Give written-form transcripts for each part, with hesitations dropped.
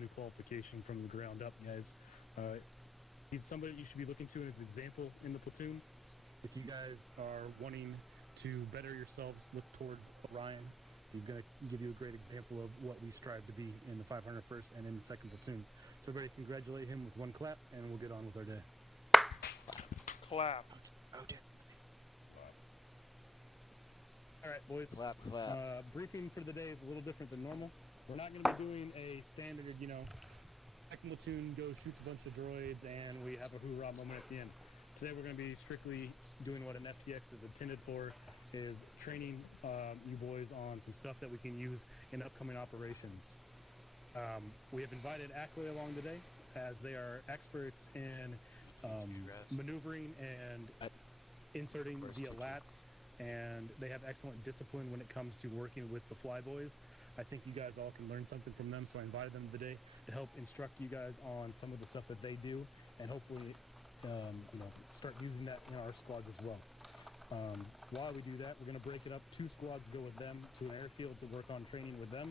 new qualification from the ground up, guys. He's somebody you should be looking to as an example in the platoon. If you guys are wanting to better yourselves, look towards Orion. He's going to give you a great example of what we strive to be in the 501st and in the 2nd Platoon. So everybody congratulate him with one clap, and we'll get on with our day. Clap. Oh, dear. All right, boys. Clap, clap. Briefing for the day is a little different than normal. We're not going to be doing a standard, second platoon goes, shoots a bunch of droids, and we have a hoorah moment at the end. Today we're going to be strictly doing what an FTX is intended for, is training you boys on some stuff that we can use in upcoming operations. We have invited Ackley along today, as they are experts in maneuvering and inserting via lats, and they have excellent discipline when it comes to working with the flyboys. I think you guys all can learn something from them, so I invited them today to help instruct you guys on some of the stuff that they do, and hopefully start using that in our squads as well. While we do that, we're going to break it up. 2 squads go with them to an airfield to work on training with them,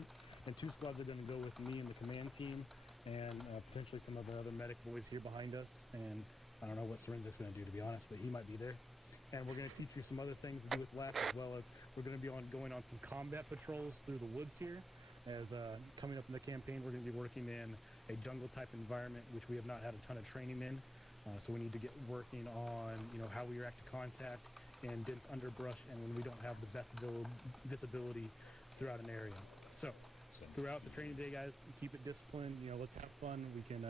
and 2 squads are going to go with me and the command team, and potentially some of the other medic boys here behind us. And I don't know what Serenzic's going to do, to be honest, but he might be there. And we're going to teach you some other things to do with LAP, as well as we're going to be going on some combat patrols through the woods here. As coming up in the campaign, we're going to be working in a jungle-type environment, which we have not had a ton of training in. So we need to get working on, how we react to contact and dense underbrush, and when we don't have the best visibility throughout an area. So throughout the training day, guys, keep it disciplined. Let's have fun. We can,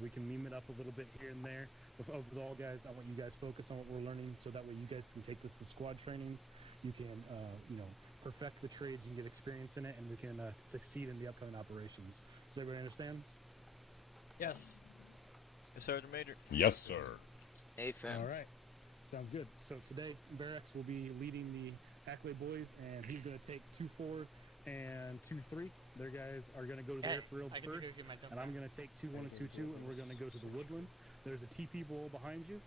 we can meme it up a little bit here and there. But overall, guys, I want you guys focus on what we're learning, so that way you guys can take this to squad trainings. You can, perfect the trades and get experience in it, and we can succeed in the upcoming operations. Does everybody understand? Yes. Yes, Sergeant Major. Yes, sir. Hey, fam. All right. Sounds good. So today, Barracks will be leading the Ackley boys, and he's going to take 2-4 and 2-3. Their guys are going to go to the airfield first, and I'm going to take 2-1 and 2-2, and we're going to go to the woodland. There's a TP bowl behind you.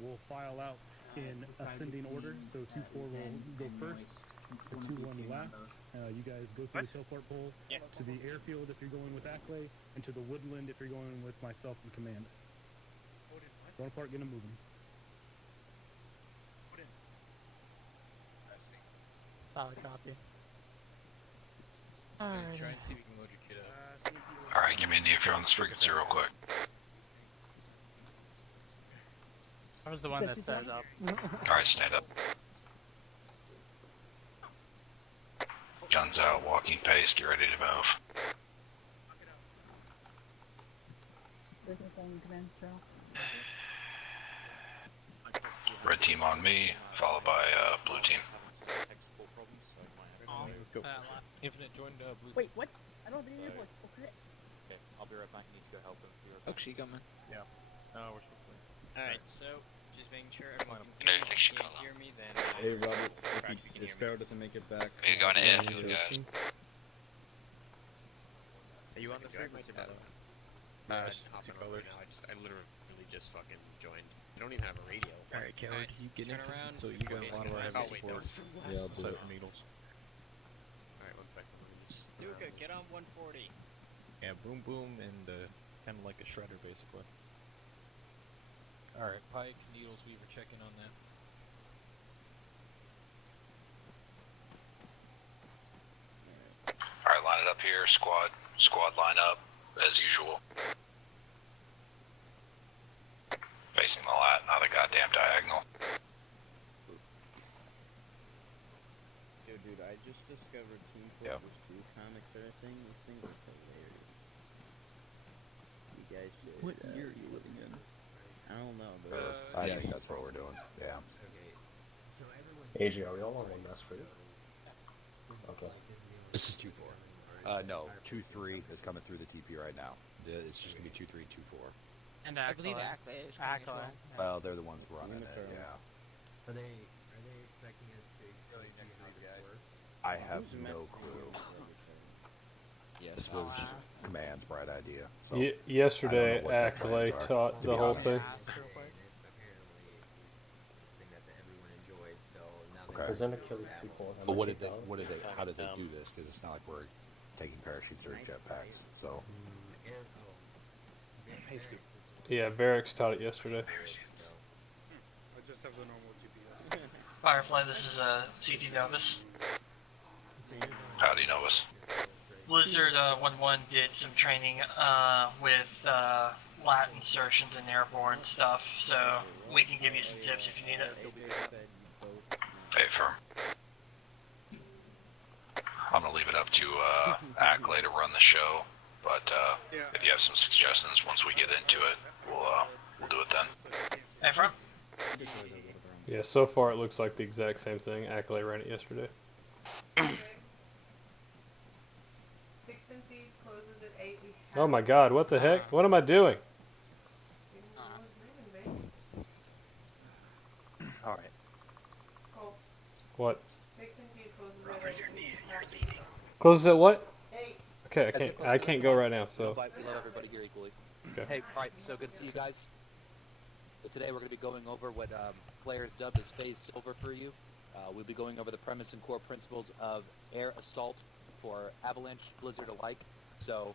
We'll file out in ascending order, so 2-4 will go first, 2-1 last. You guys go through the teleport pole to the airfield if you're going with Ackley, and to the woodland if you're going with myself in command. One apart, get them moving. Solid copy. Try and see if you can load your kit up. Alright, give me a if you're on this frequency real quick. I was the one that set it up. Alright, stand up. Guns out, walking pace, get ready to move. Red team on me, followed by blue team. Infinite joined blue. Wait, what? I don't have any invoice. Okay. Okay, I'll be right back. I need to go help him. Oh, she coming. Yeah. No, we're supposed to. Alright, so just making sure everyone Okay, can thanks, hear me, then Hey, Robert, Crash, if you can the hear Sparrow me. doesn't make it back... Are you going to airfield, guys? Are you on the frequency, by the way? Hopping over now. I literally just fucking joined. I don't even have a radio. Alright, Coward, you get in turn around. so you guys want to have Oh, wait, no. support. Yeah, I'll do it. Alright, 1 second. Let me just... Stuka, get on 140. Yeah, boom boom, and kind of like a shredder, basically. Alright, Pike, Needles, Weaver, checking on that. Alright, line it up here, squad line up, as usual. Facing the lat, not the goddamn diagonal. Dude, I just discovered Team Yep. Fortress 2 comics or anything. This thing is hilarious. You guys should... What year are you living in? I don't know, but... I think that's what we're doing. Yeah. AJ, are we all on one mess for you? Okay. This is 2-4. No, 2-3 is coming through the TP right now. It's just gonna be 2-3, 2-4. And I believe Ackley is coming as well. Well, they're the ones running it. Yeah. Are they expecting us to explain next to these guys? I have no clue. Yes. This was Command's bright idea. So yesterday, I don't know what their Ackley plans are, taught to the be whole honest. thing. Apparently, something that everyone enjoyed. So now Okay. Isn't Achilles 2-4? But how did they do this? Because it's not like we're taking parachutes or jetpacks. So Yeah, Varric taught it yesterday. I just have the normal GPS. Firefly, this is CT Novus. Howdy, Novus. Blizzard 1-1 did some training with lat insertions and airborne stuff, so we can give you some tips if you need it. Hey, firm. I'm gonna leave it up to Ackley to run the show, but if you have some suggestions once we get into it, we'll do it then. Hey, firm. Yeah, so far it looks like the exact same thing. Ackley ran it yesterday. Oh my god, what the heck? What am I doing? Alright. What? Closes at what? Okay, I can't go right now, so. We love everybody here equally. Okay. Hey, alright, so good to see you guys. So today we're going to be going over what players dubbed as Phase Silver for you. We'll be going over the premise and core principles of air assault for Avalanche, Blizzard alike. So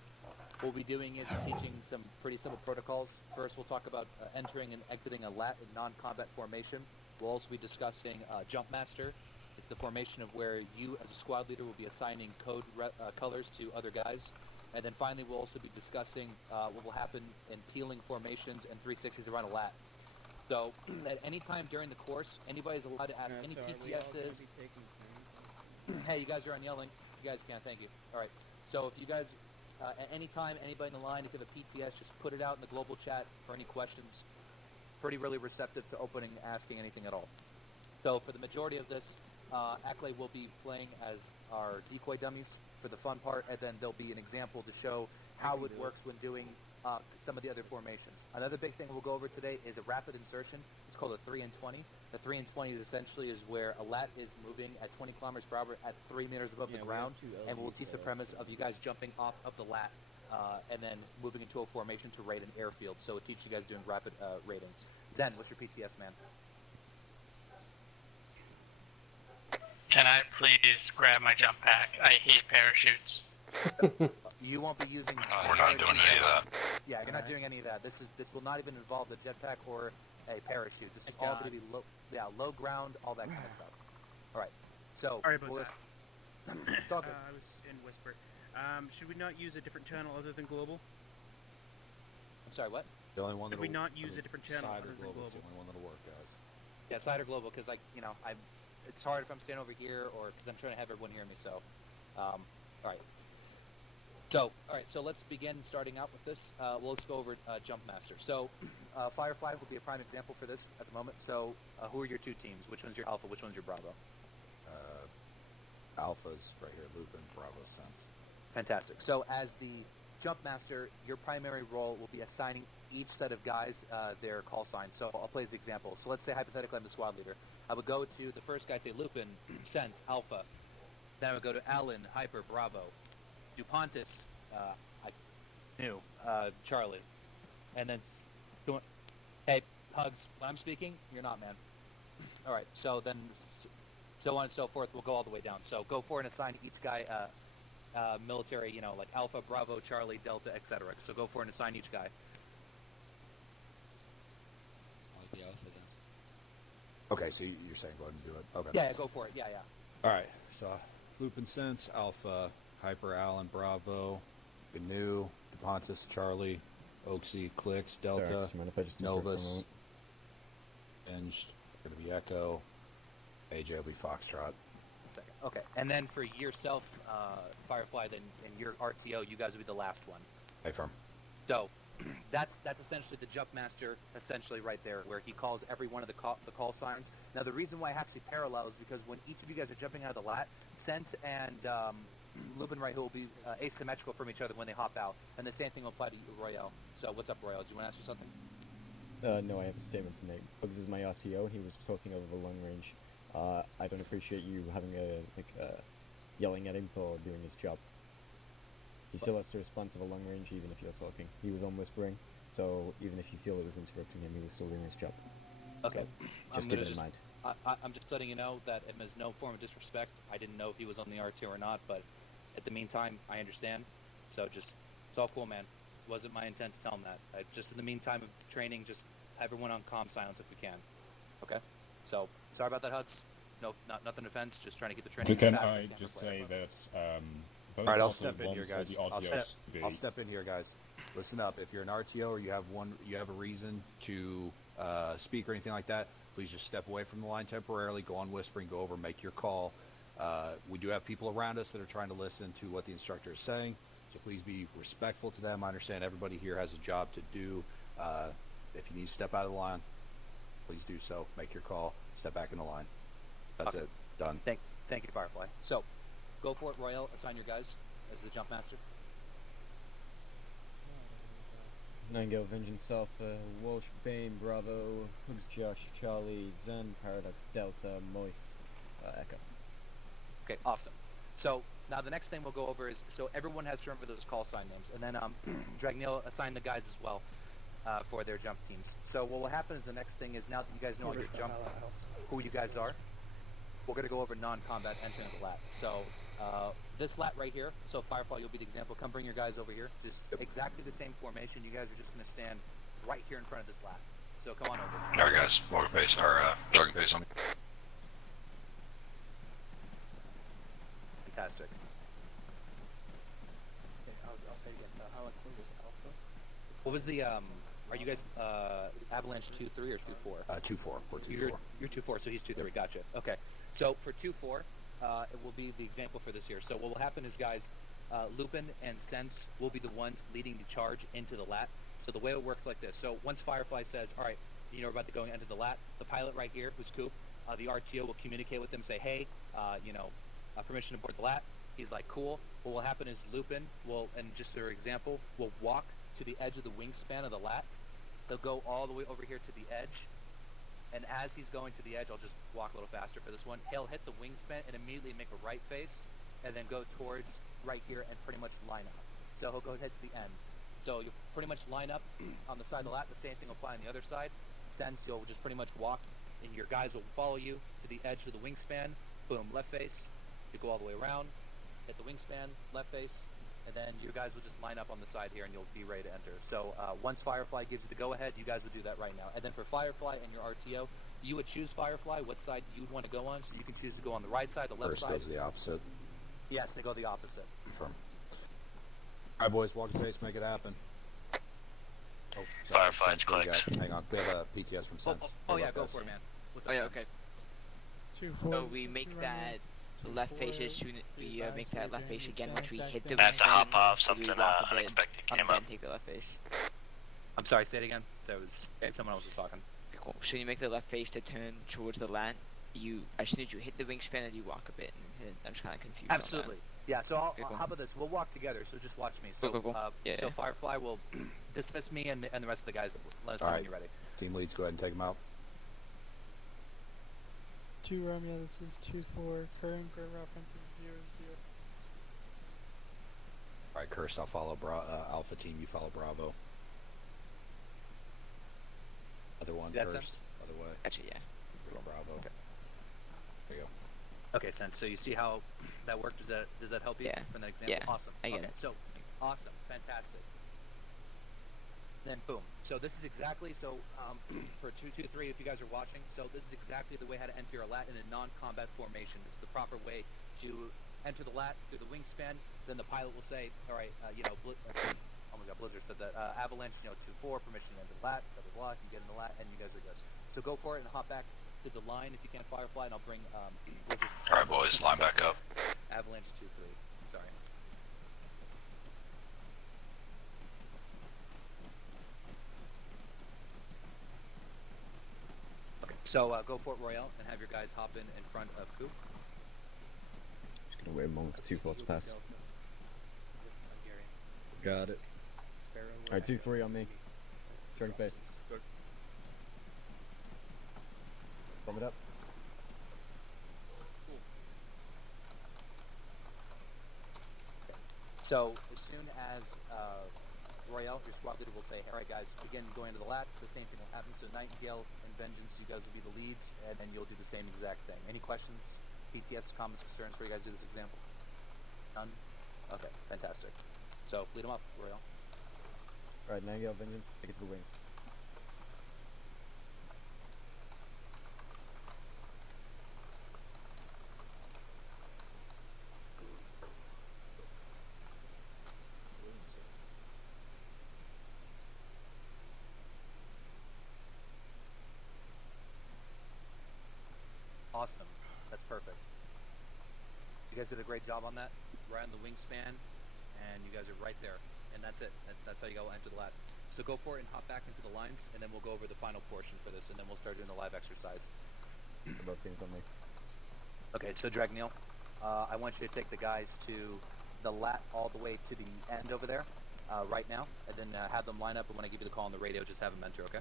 what we'll be doing is teaching some pretty simple protocols. First, we'll talk about entering and exiting a lat in non-combat formation. We'll also be discussing Jump Master. It's the formation of where you, as a squad leader, will be assigning code colors to other guys. And then finally, we'll also be discussing what will happen in peeling formations and 360s around a lat. So, at any time during the course, anybody's allowed to ask any PTSs. Hey, you guys are on yelling. You guys can, thank you. Alright, so if you guys, at any time, anybody in the line, if you have a PTS, just put it out in the global chat for any questions. Pretty really receptive to opening, asking anything at all. So, for the majority of this, Ackley will be playing as our decoy dummies for the fun part, and then there'll be an example to show how it works when doing some of the other formations. Another big thing we'll go over today is a rapid insertion. It's called a 3 and 20. The 3 and 20 is essentially where a lat is moving at 20 kilometers per hour at 3 meters above the ground, and we'll teach the premise of you guys jumping off of the lat and then moving into a formation to raid an airfield. So we'll teach you guys doing rapid raiding. Zen, what's your PTS, man? Can I please grab my jump pack? I hate parachutes. You won't be using. We're not doing any of that. Yeah, you're not doing any of that. This will not even involve the jetpack or a parachute. This is all going to be low ground, all that kind of stuff. All right. So. Sorry about that. It's all good. I was in Whisper. Should we not use a different channel other than global? I'm sorry. What? The only one Should we not use a different channel other than global? Is the only one that'll work, guys. Yeah, side or global, because it's hard if I'm standing over here or because I'm trying to have everyone hear me. So, all right. So let's begin starting out with this. Let's go over Jump Master. So, Firefly will be a prime example for this at the moment. So, who are your two teams? Which one's your Alpha? Which one's your Bravo? Alpha's right here, Lupin, Bravo's Sense. Fantastic. So, as the Jump Master, your primary role will be assigning each set of guys their call signs. So, I'll play as an example. So, let's say hypothetically I'm the squad leader. I would go to the first guy, say Lupin, Sense, Alpha. Then I would go to Alan, Hyper, Bravo. Dupontis, I knew, Charlie. And then, hey, Hugs, when I'm speaking, you're not, man. All right, so then, so on and so forth, we'll go all the way down. So go for and assign each guy military, like Alpha, Bravo, Charlie, Delta, etc. So go for and assign each guy. Like the Alpha then. Okay, so you're saying go ahead and do it. Okay. Yeah, go for it. Yeah. All right, so Lupin, Sense, Alpha, Hyper, Allen, Bravo, GNU, Dupontis, Charlie, Oaksy, Clicks, Delta, Novus, Binge, going to be Echo, AJ will be Foxtrot. Okay, and then for yourself, Firefly, then in your RTO, you guys will be the last one. Hey, firm. So that's essentially the Jump Master, essentially right there, where he calls every one of the call signs. Now the reason why I have to parallel is because when each of you guys are jumping out of the lat, Scent and Lupin right here will be asymmetrical from each other when they hop out, and the same thing will apply to Royale. So what's up, Royale? Do you want to answer something? No, I have a statement to make. Bugs is my RTO, and he was talking over the long range. I don't appreciate you having yelling at him for doing his job. He still has to respond to the long range even if you're talking. He was on whispering, so even if you feel it was interrupting him, he was still doing his job. Okay. So just keep it in mind. I'm just letting you know that it was no form of disrespect. I didn't know if he was on the RTO or not, but at the meantime, I understand. So it's all cool, man. Wasn't my intent to tell them that. Just in the meantime of training, just everyone on comm silence if we can. Okay? So, sorry about that, Hugs. No, nothing offense. Just trying to get the training. Can I just say that both Alright, I'll also step in here, wants for guys. the I'll RTOs I'll step in here, guys. Listen up. If you're an RTO or you have a reason to speak or anything like that, please just step away from the line temporarily. Go on whispering. Go over. Make your call. We do have people around us that are trying to listen to what the instructor is saying, so please be respectful to them. I understand everybody here has a job to do. If you need to step out of the line, please do so. Make your call. Step back in the line. That's it. Done. Thank you, Firefly. So, go for it, Royale. Assign your guys as the jump master. Nightingale, Vengeance, Alpha, Walsh, Bane, Bravo, Hugs, Josh, Charlie, Zen, Paradox, Delta, Moist, Echo. Okay, awesome. So now the next thing we'll go over is, so everyone has to remember those call sign names, and then Dragneel assign the guys as well for their jump teams. So what will happen is the next thing is, now that you guys know all your jump, who you guys are, we're going to go over non-combat entering the lat. So this lat right here, so Firefly, you'll be the example. Come bring your guys over here. Just exactly the same formation. You guys are just going to stand right here in front of this lat. So come on over. Alright guys, walking base, or jogging base on me. Fantastic. I'll say again, how I call this alpha? What was the, are you guys Avalanche 2-3 or 2-4? 2-4. We're 2-4. You're 2-4, so he's 2-3. Gotcha. Okay. So for 2-4, it will be the example for this here. So what will happen is, guys, Lupin and Sense will be the ones leading the charge into the lat. So the way it works like this. So once Firefly says, all right, you know, we're about to go into the lat, the pilot right here, who's Coop, the RTO will communicate with them, say, hey, permission to board the lat. He's like, cool. What will happen is Lupin will, and just for example, will walk to the edge of the wingspan of the lat. He'll go all the way over here to the edge. And as he's going to the edge, I'll just walk a little faster for this one. He'll hit the wingspan and immediately make a right face, and then go towards right here and pretty much line up. So he'll go ahead to the end. So you'll pretty much line up on the side of the lat. The same thing will apply on the other side. Sense, you'll just pretty much walk, and your guys will follow you to the edge of the wingspan. Boom, left face. You go all the way around, hit the wingspan, left face, and then your guys will just line up on the side here, and you'll be ready to enter. So once Firefly gives you the go-ahead, you guys will do that right now. And then for Firefly and your RTO, you would choose Firefly, what side you would want to go on. So you can choose to go on the right side, the left side. First goes the opposite. Yes, they go the opposite. Confirm. All right, boys, walking base, make it happen. Oh, sorry, Firefly's clicked. Hang on, we have a PTS from Sense. Oh yeah, go for it, man. Oh yeah, okay. So we make that left faces. We make that left face again once we hit the. I have to hop off, so we something walk a bit, unexpected came and then up. take the left face. I'm sorry, say it again. So it was, someone else was talking. Cool. So you make the left face to turn towards the lat. As soon as you hit the wingspan, and you walk a bit, and I'm just kind of confused. Absolutely. Yeah. So cool. how about this? We'll walk together. So just watch me. So, Cool. Yeah. So Firefly will dismiss me and the rest of the guys. Let us know when you're ready. Team leads, go ahead and take them out. 2 Romeo, this is 2-4, current grid reference is 0-0. Alright, Cursed, I'll follow Alpha Team, you follow Bravo. Other one, That's Cursed, other way. Actually, yeah. Go Bravo. Okay. There you go. Okay, Sense. So you see how that worked? Does that help you from that example? Yeah. Awesome. I get okay. it. So awesome, fantastic. Then boom. So this is exactly for 2-2-3. If you guys are watching, so this is exactly the way how to enter a lat in a non-combat formation. This is the proper way to enter the lat through the wingspan. Then the pilot will say, all right, oh my God, Blizzard said that Avalanche, 2-4, permission to enter the lat, blah blah blah. You can get in the lat, and you guys are good. So go for it and hop back to the line if you can, Firefly, and I'll bring Blizzard. All right, boys, line back up. Avalanche 2-3. Sorry. Okay, so go for it, Royale, and have your guys hop in front of Coop. Just gonna wait a moment for 2-4 to pass. Got it. Alright, 2-3 on me. Jogging base. Bomb it up. So as soon as Royale, your squad leader, will say, all right, guys, again, going into the lats, the same thing will happen. So Nightingale and Vengeance, you guys will be the leads, and then you'll do the same exact thing. Any questions, PTS, comments, concerns before you guys do this example? None? Okay, fantastic. So lead them up, Royale. Right, now you have vengeance, take it to the wings. Awesome. That's perfect. You guys did a great job on that. Right on the wingspan, and you guys are right there. And that's it. That's how you go enter the lat. So go for it and hop back into the lines, and then we'll go over the final portion for this, and then we'll start doing the live exercise. Both teams on me. Okay, so Dragneel, I want you to take the guys to the lat all the way to the end over there, right now, and then have them line up, and when I give you the call on the radio, just have them enter, okay?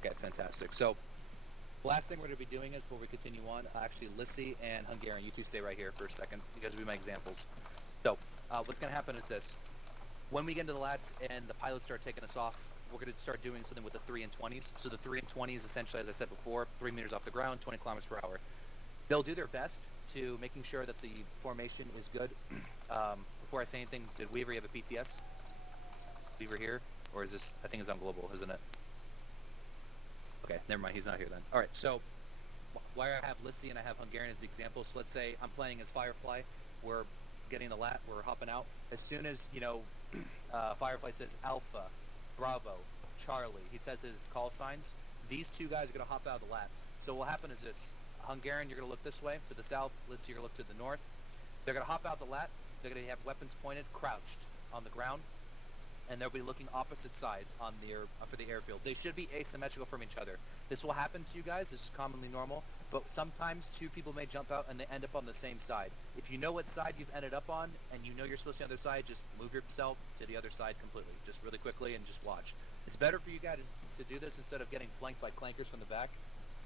Okay, fantastic. So, last thing we're going to be doing is before we continue on, actually, Lissy and Hungarian, you two stay right here for a second. You guys will be my examples. So, what's going to happen is this. When we get into the lats and the pilots start taking us off, we're going to start doing something with the 3 and 20s. So the 3 and 20s, essentially, as I said before, 3 meters off the ground, 20 kilometers per hour. They'll do their best to making sure that the formation is good. Before I say anything, did Weaver, you have a PTS? Weaver here? Or is this, I think it's on global, isn't it? Okay, never mind, he's not here then. Alright, so, why I have Lissy and I have Hungarian as the example, so let's say I'm playing as Firefly, we're getting the lat, we're hopping out. As soon as, you know, Firefly says Alpha, Bravo, Charlie, he says his call signs, these two guys are going to hop out of the lat. So what will happen is this. Hungarian, you're going to look this way, to the south. Lissy, you're going to look to the north. They're going to hop out the lat. They're going to have weapons pointed, crouched on the ground. And they'll be looking opposite sides on for the airfield. They should be asymmetrical from each other. This will happen to you guys. This is commonly normal. But sometimes two people may jump out and they end up on the same side. If you know what side you've ended up on and you know you're supposed to be on the other side, just move yourself to the other side completely. Just really quickly and just watch. It's better for you guys to do this instead of getting flanked by clankers from the back.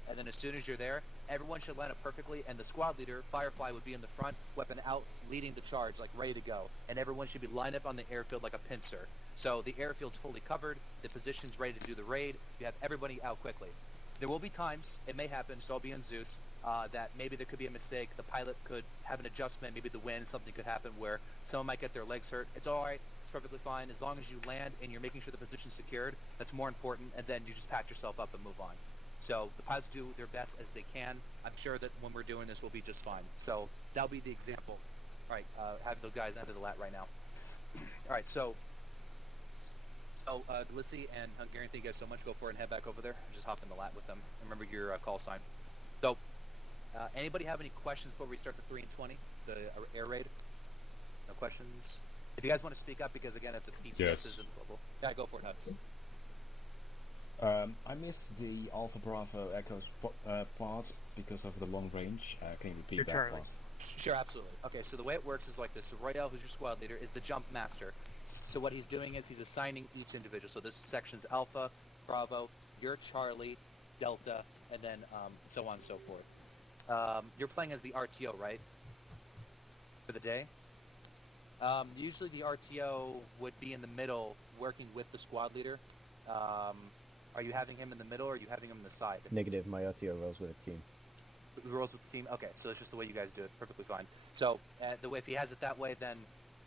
And then as soon as you're there, everyone should line up perfectly, and the squad leader, Firefly, would be in the front, weapon out, leading the charge, like ready to go. And everyone should be lined up on the airfield like a pincer. So the airfield's fully covered, the position's ready to do the raid, you have everybody out quickly. There will be times, it may happen, so I'll be in Zeus, that maybe there could be a mistake, the pilot could have an adjustment, maybe the wind, something could happen where someone might get their legs hurt. It's alright, it's perfectly fine, as long as you land and you're making sure the position's secured, that's more important, and then you just patch yourself up and move on. So the pilots do their best as they can. I'm sure that when we're doing this, we'll be just fine. So that'll be the example. All right, have those guys enter the lat right now. All right, so Lissy and Hungarian, thank you guys so much. Go for it and head back over there. Just hop in the lat with them. Remember your call sign. So anybody have any questions before we start the 3 and 20, the air raid? No questions? If you guys want to speak up, because again, it's a PTS Yes. isn't global. Yeah, go for it, Hubs. I missed the Alpha Bravo Echo part because of the long range. Can you repeat that part? Sure, absolutely. Okay, so the way it works is like this. So Royale, who's your squad leader, is the jump master. So what he's doing is he's assigning each individual. So this section's Alpha, Bravo, you're Charlie, Delta, and then so on and so forth. You're playing as the RTO, right? For the day? Usually the RTO would be in the middle working with the squad leader. Are you having him in the middle, or are you having him on the side? Negative, my RTO rolls with a team. Rolls with the team? Okay, so it's just the way you guys do it. Perfectly fine. So, the way, if he has it that way, then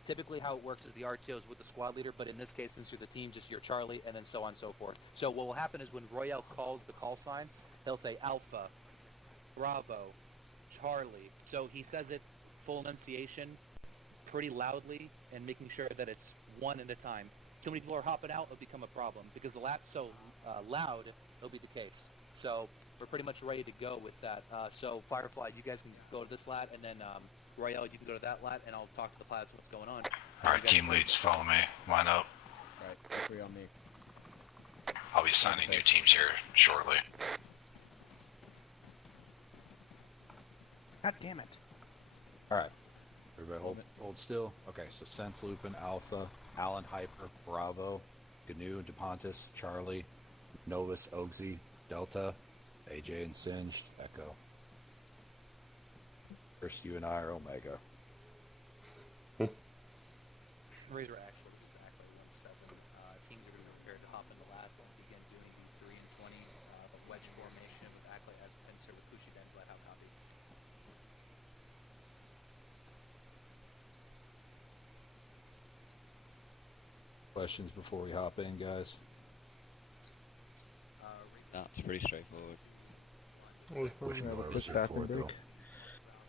typically how it works is the RTO is with the squad leader, but in this case, since you're the team, just you're Charlie, and then so on and so forth. So what will happen is when Royale calls the call sign, he'll say Alpha, Bravo, Charlie. So he says it full enunciation, pretty loudly, and making sure that it's one at a time. Too many people are hopping out, it'll become a problem. Because the lat's so loud, it'll be the case. So we're pretty much ready to go with that. So Firefly, you guys can go to this lat, and then Royale, you can go to that lat, and I'll talk to the pilots what's going on. Alright, team leads, follow me. Line up. Right, 3 on me. I'll be signing new teams here shortly. God damn it. Alright. Everybody hold still. Okay, so Sense Lupin, Alpha, Alan Hyper, Bravo, GNU, DePontis, Charlie, Novus, Ogsy, Delta, AJ and Singed, Echo. First you and I are Omega. Razor actually is exactly 1-7. Teams are going to be prepared to hop in the last and begin doing the 3 and 20 wedge formation with Ackley as pincer with Pushi Benz. Let how copy. questions before we hop in, guys? No, it's pretty straightforward. Which one was your for, though?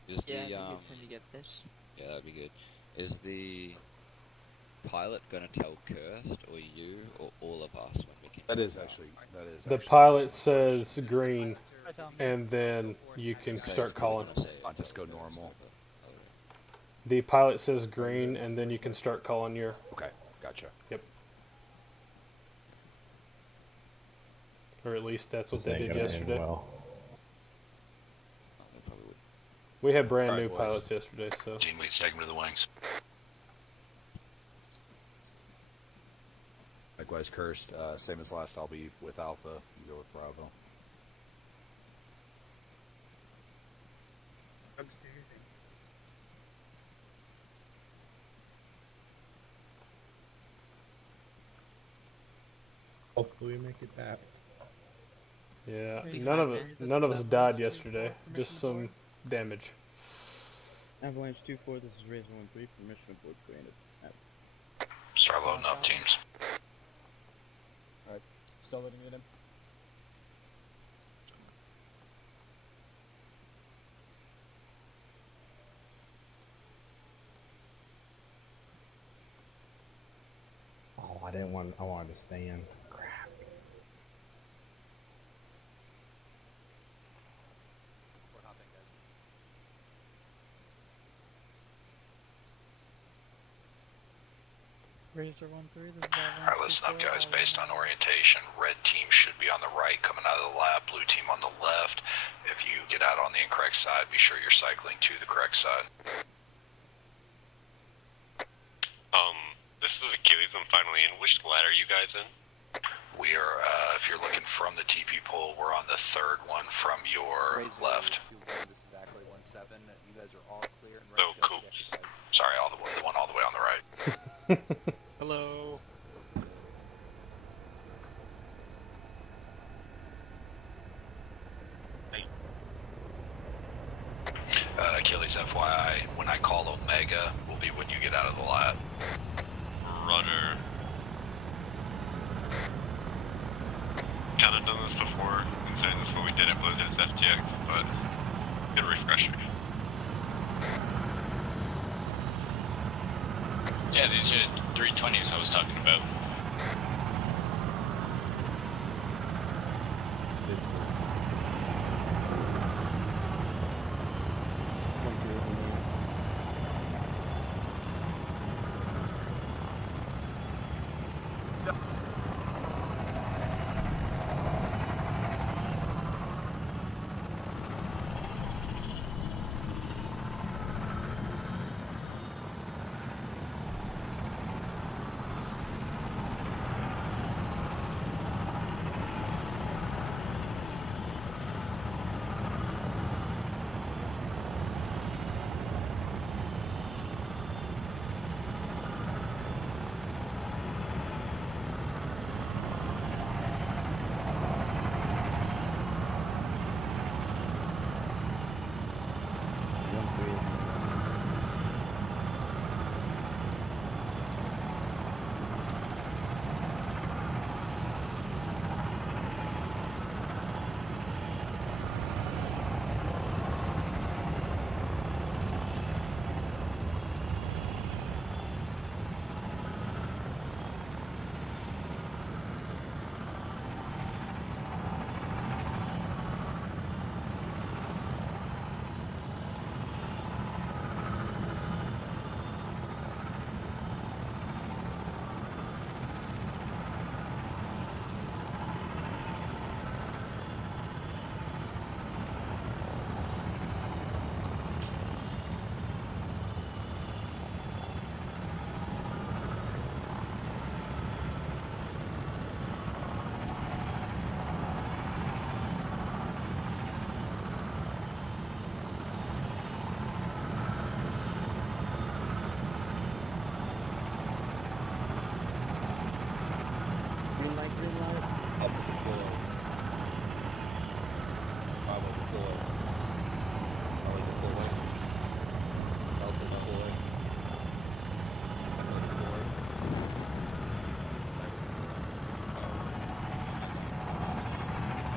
Is Yeah, the I think it's time to get this. yeah, that'd be good. Is the pilot gonna tell Kirst or you or all of us when we can? That is actually The pilot says green, and then you can Okay, start so we calling. wanna say I'll just go normal. The pilot says green, and then you can start calling your. Okay, gotcha. Yep. Or at least that's what they did yesterday. We had brand new pilots yesterday, so. Team leads, take them to the wings. Likewise, Cursed. Same as last, I'll be with Alpha. You go with Bravo. Hopefully we make it back. Yeah, none of us died yesterday. Just some damage. Avalanche 2-4, this is Razor 1-3, permission aboard granted. Start loading up, teams. Alright, start loading it in. Oh, I wanted to stand. Crap. Razor 1-3, this is Alright, listen up, guys. Based on orientation, red team should be on the right coming out of the lab, blue team on the left. If you get out on the incorrect side, be sure you're cycling to the correct side. This is Achilles. I'm finally in. Which ladder are you guys in? We are, if you're looking from the TP pole, we're on the third one from your left. This is Ackley 17. You guys are all clear and ready to go. Sorry, the one all the way on the right. Hello. Achilles, FYI, when I call Omega, will be when you get out of the lab. Rudder. I've done this before, considering this is what we did at Platoon FTX, but good refresher. Yeah, these are 320s I was talking about.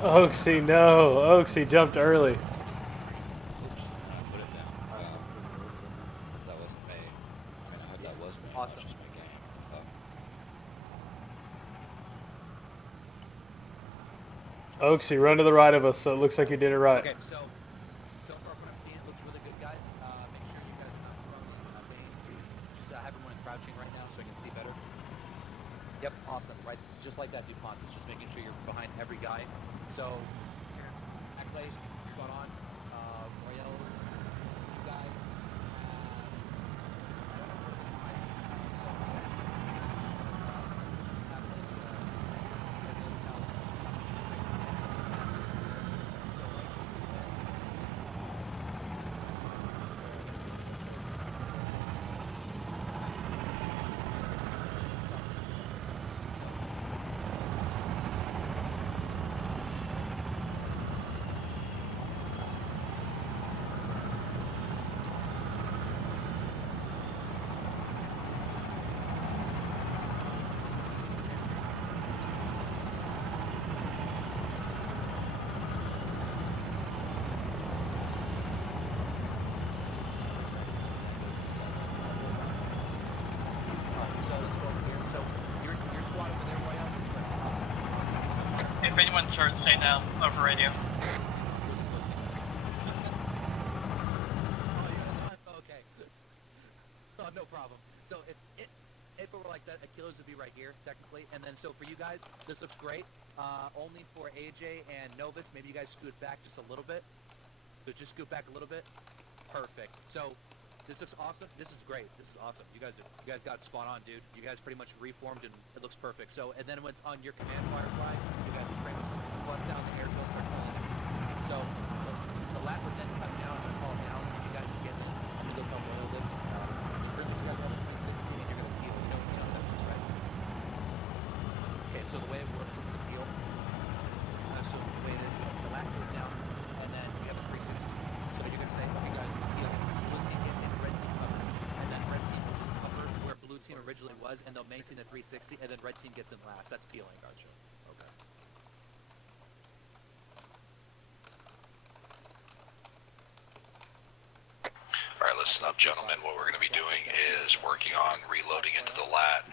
Oaksy, no. Oaksy jumped early. Oops, put it down. That wasn't me. I mean, I hope that was me, not just my game. Oaksy, run to the right of us, so it looks like you did it right. Okay, so far what I'm seeing looks really good, guys. Make sure you guys are not crouching. Just have everyone crouching right now so I can see better. Yep, awesome. Right, just like that, DuPont. It's just making sure you're behind every guy. So, backplay, spot on. Royale, you guys. If anyone's hurt, say now over radio. Okay. Oh, no problem. So if it were like that, Achilles would be right here, technically. And then so for you guys, this looks great. Only for AJ and Novus, maybe you guys scoot back just a little bit. So just scoot back a little bit. Perfect. So this looks awesome. This is great. This is awesome. You guys got it spot on, dude. You guys pretty much reformed and it looks perfect. So and then when it's on your command Firefly, you guys will pretty much bust down the air field, start calling it. So the lap would then come down and call down. You guys can get in. I'm gonna go tell Royal this. You guys have a 360 and you're gonna peel. You know that's right. Okay, so the way it works is the peel. So the way it is, the lap goes down and then you have a 360. So you're gonna say, okay guys, peel. Blue team get in, red team cover, and then red team will just cover where blue team originally was, and they'll maintain the 360, and then red team gets in last. That's peeling. Gotcha. Okay. All right, listen up, gentlemen. What we're going to be doing is working on reloading into the lat.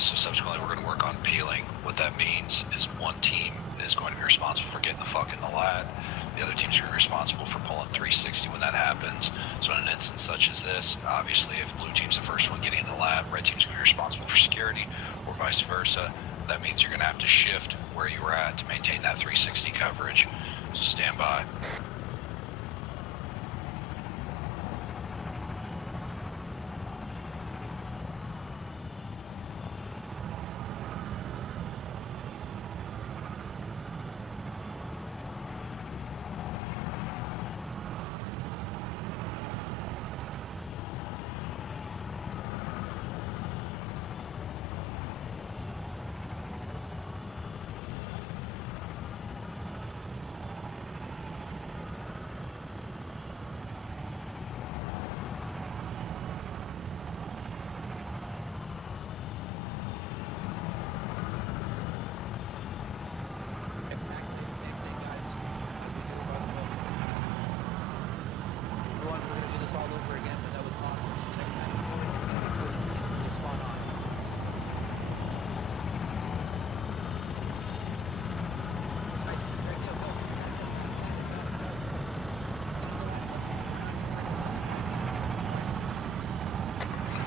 So subsequently, we're going to work on peeling. What that means is one team is going to be responsible for getting the fuck in the lat. The other team's going to be responsible for pulling 360 when that happens. So in an instance such as this, obviously, if blue team's the first one getting in the lat, red team's going to be responsible for security, or vice versa. That means you're going to have to shift where you were at to maintain that 360 coverage. So stand by.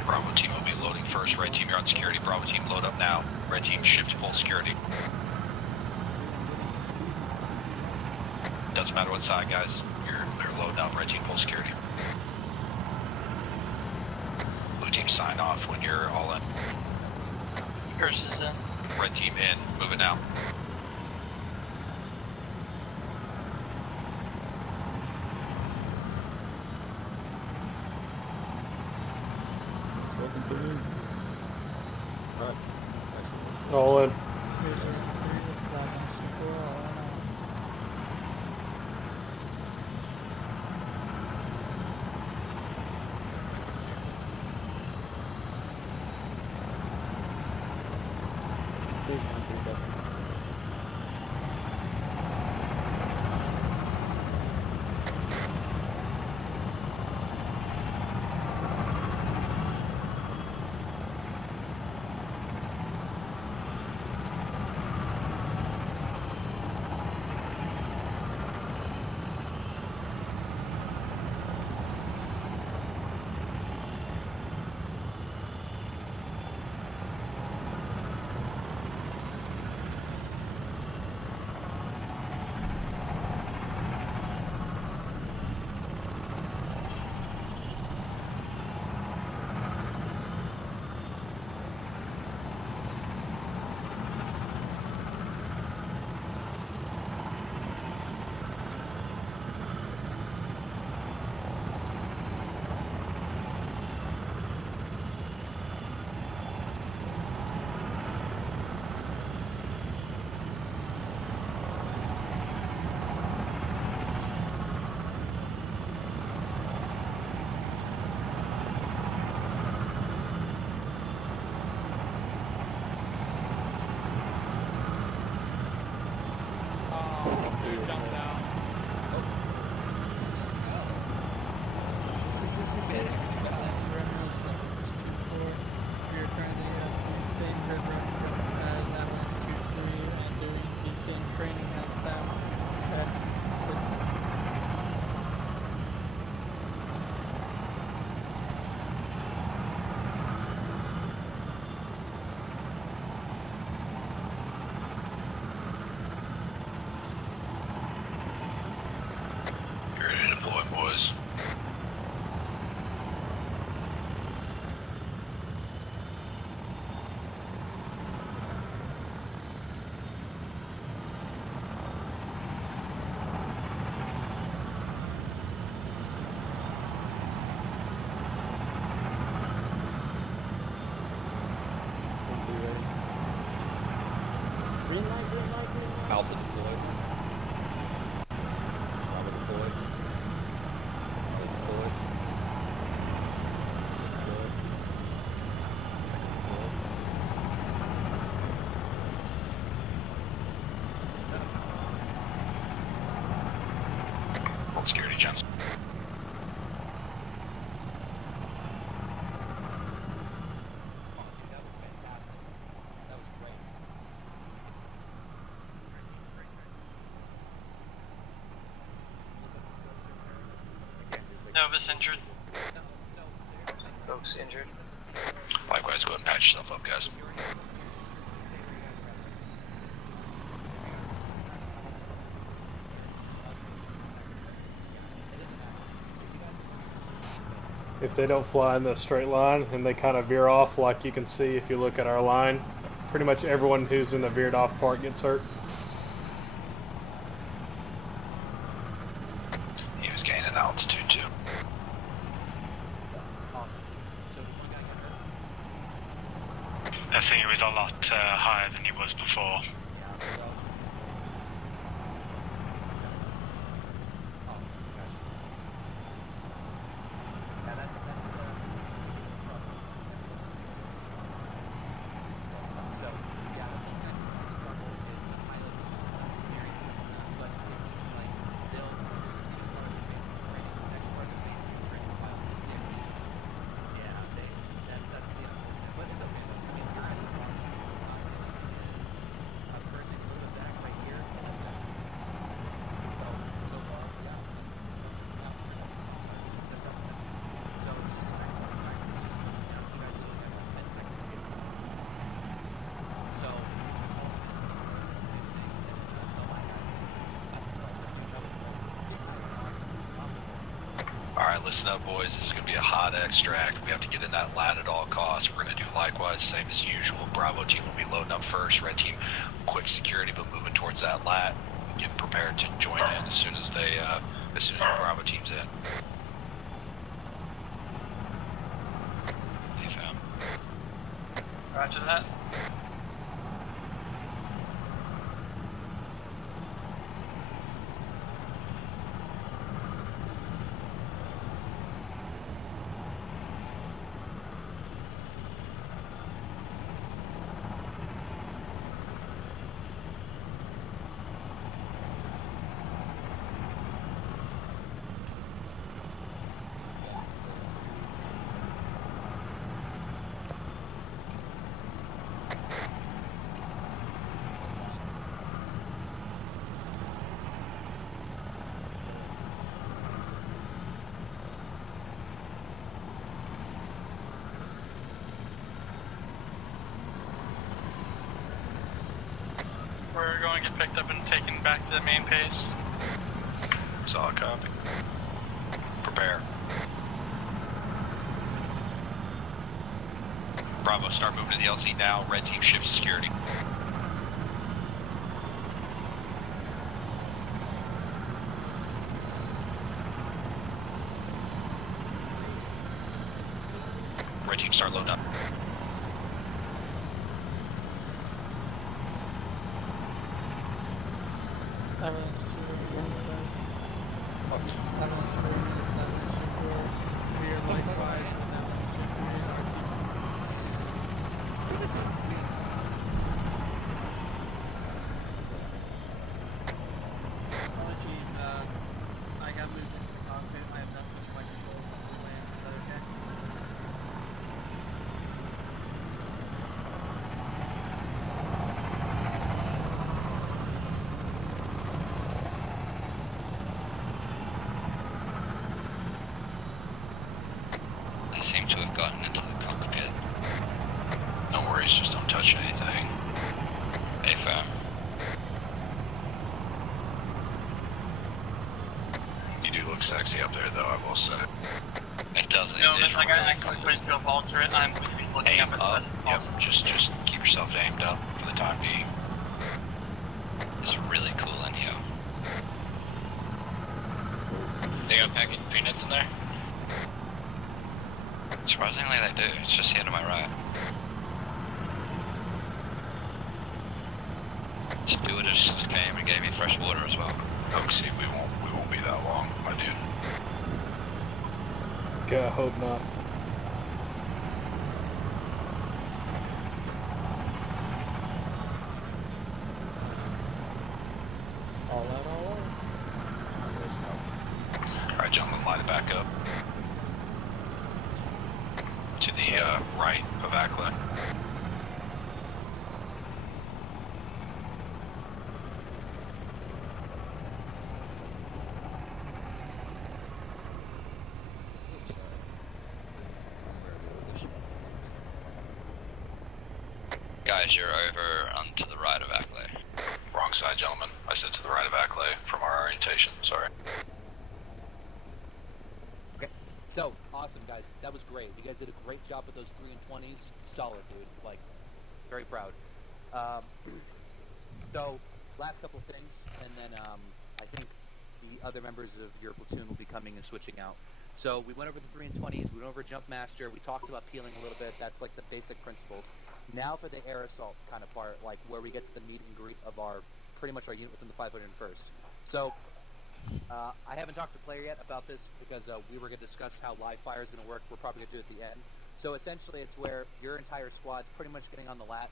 Bravo team will be loading first. Red team, you're on security. Bravo team, load up now. Red team, shift to full security. Doesn't matter what side, guys. You're loading up. Red team, full security. Blue team, sign off when you're all in. Curse is in. Red team in. Moving out. Alright. Excellent. All in. Alpha deployed. Bravo deployed. Charlie deployed. Deployed. Hold security, Johnson. Novus injured. Folks injured. Likewise, go ahead and patch yourself up, guys. If they don't fly in the straight line and they kind of veer off, like you can see if you look at our line, pretty much everyone who's in the veered off part gets hurt. He was gaining altitude too. I think he was a lot higher than he was before. Alright, listen up, boys. This is going to be a hot extract. We have to get in that lat at all costs. We're going to do likewise, same as usual. Bravo team will be loading up first. Red team, quick security, but moving towards that lat. Getting prepared to join in as soon as the Bravo team's in. Roger that. We're going to get picked up and taken back to the main base. Solid copy. Prepare. Bravo, start moving to the LZ now. Red team shift security. Red team start loading up. Seem to have gotten into the cockpit. No worries, just don't touch anything. AFAM. You do look sexy up there, though, I will say. It doesn't. No, that's like I couldn't feel fault to it. I'm going to be looking Aim up as up. best as possible. Yep, just keep yourself aimed up for the time being. This is really cool in here. They got packing peanuts in there? Surprisingly they do, it's just here to my right. Stewardess just came and gave me fresh water as well. Oaksy, we won't be that long, my dude. Okay, I hope not. All out, all out. Alright, gentlemen, line it back up. To the right of Akla. Guys, you're over onto the right of Ackley. Wrong side, gentlemen. I said to the right of Akla from our orientation. Sorry. Okay. So, awesome, guys. That was great. You guys did a great job with those 3 and 20s. Solid, dude. Like, very proud. So, last couple of things, and then I think the other members of your platoon will be coming and switching out. So, we went over the 3 and 20s. We went over Jump Master. We talked about peeling a little bit. That's like the basic principles. Now for the air assault kind of part, like where we get to the meet and greet of our, pretty much our unit within the 501st. So, I haven't talked to player yet about this because we were going to discuss how live fire is going to work. We're probably going to do it at the end. So essentially it's where your entire squad's pretty much getting on the lat.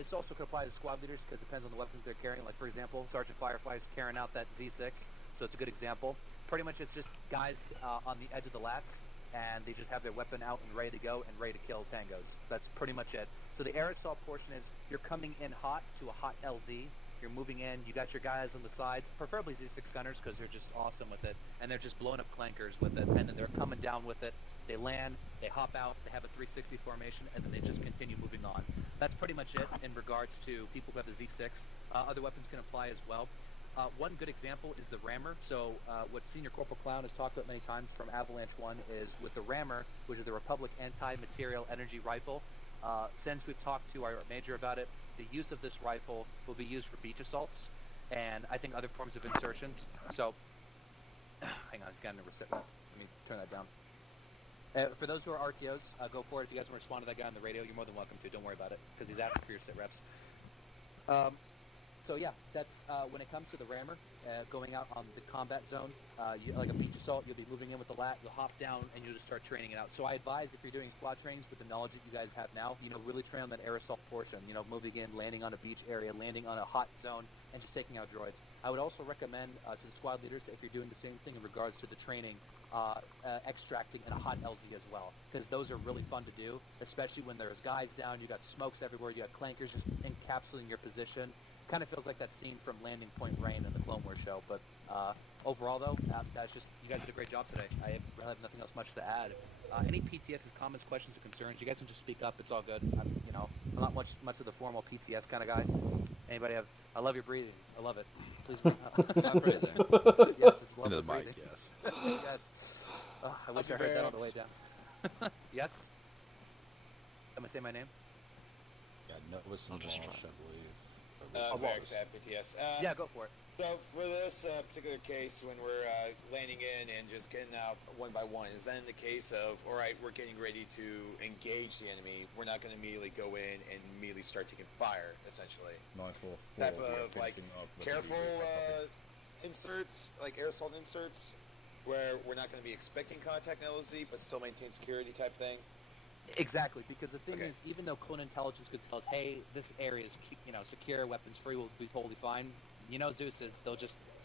It's also going to apply to squad leaders because it depends on the weapons they're carrying. Like for example, Sergeant Firefly's carrying out that Z6, so it's a good example. Pretty much it's just guys on the edge of the lats, and they just have their weapon out and ready to go and ready to kill tangos. That's pretty much it. So the air assault portion is you're coming in hot to a hot LZ. You're moving in. You got your guys on the sides, preferably Z6 gunners because they're just awesome with it, and they're just blowing up clankers with it. And then they're coming down with it. They land, they hop out, they have a 360 formation, and then they just continue moving on. That's pretty much it in regards to people who have the Z6. Other weapons can apply as well. One good example is the rammer. So what Senior Corporal Clown has talked about many times from Avalanche 1 is with the rammer, which is the Republic Anti-Material Energy Rifle. Since we've talked to our major about it, the use of this rifle will be used for beach assaults and I think other forms of insertions. So, hang on, it's got a reset. Let me turn that down. For those who are RTOs, go for it. If you guys want to respond to that guy on the radio, you're more than welcome to. Don't worry about it, because he's asking for your sit reps. So yeah, that's when it comes to the rammer, going out on the combat zone, like a beach assault, you'll be moving in with the lat, you'll hop down, and you'll just start training it out. So I advise if you're doing squad trainings with the knowledge that you guys have now, really train on that air assault portion, moving in, landing on a beach area, landing on a hot zone, and just taking out droids. I would also recommend to the squad leaders, if you're doing the same thing in regards to the training, extracting in a hot LZ as well, because those are really fun to do, especially when there's guys down, you got smokes everywhere, you got clankers just encapsulating your position. Kind of feels like that scene from Landing Point Rain in the Clone Wars show, but overall though, that's just, you guys did a great job today. I really have nothing else much to add. Any PTS's comments, questions, or concerns, you guys can just speak up, it's all good. I'm not much of the formal PTS kind of guy. Anybody have, I love your breathing, I love it. Please breathe. Yes, it's Into the breathing. mic, yes. Yes. Oh, I wish I heard that on the way down. Yes? I'm gonna say my name? Yeah, Novus and Walsh, I believe. Barracks at PTS. Yeah, go for it. So for this particular case, when we're landing in and just getting out one by one, is that in the case of, all right, we're getting ready to engage the enemy, we're not going to immediately go in and immediately start taking fire, essentially? Type of, like, careful inserts, like air assault inserts, where we're not going to be expecting contact in LZ, but still maintain security type thing? Exactly, because the thing is, even though clone intelligence could tell us, hey, this area is, secure, weapons free, will be totally fine. Zeus is,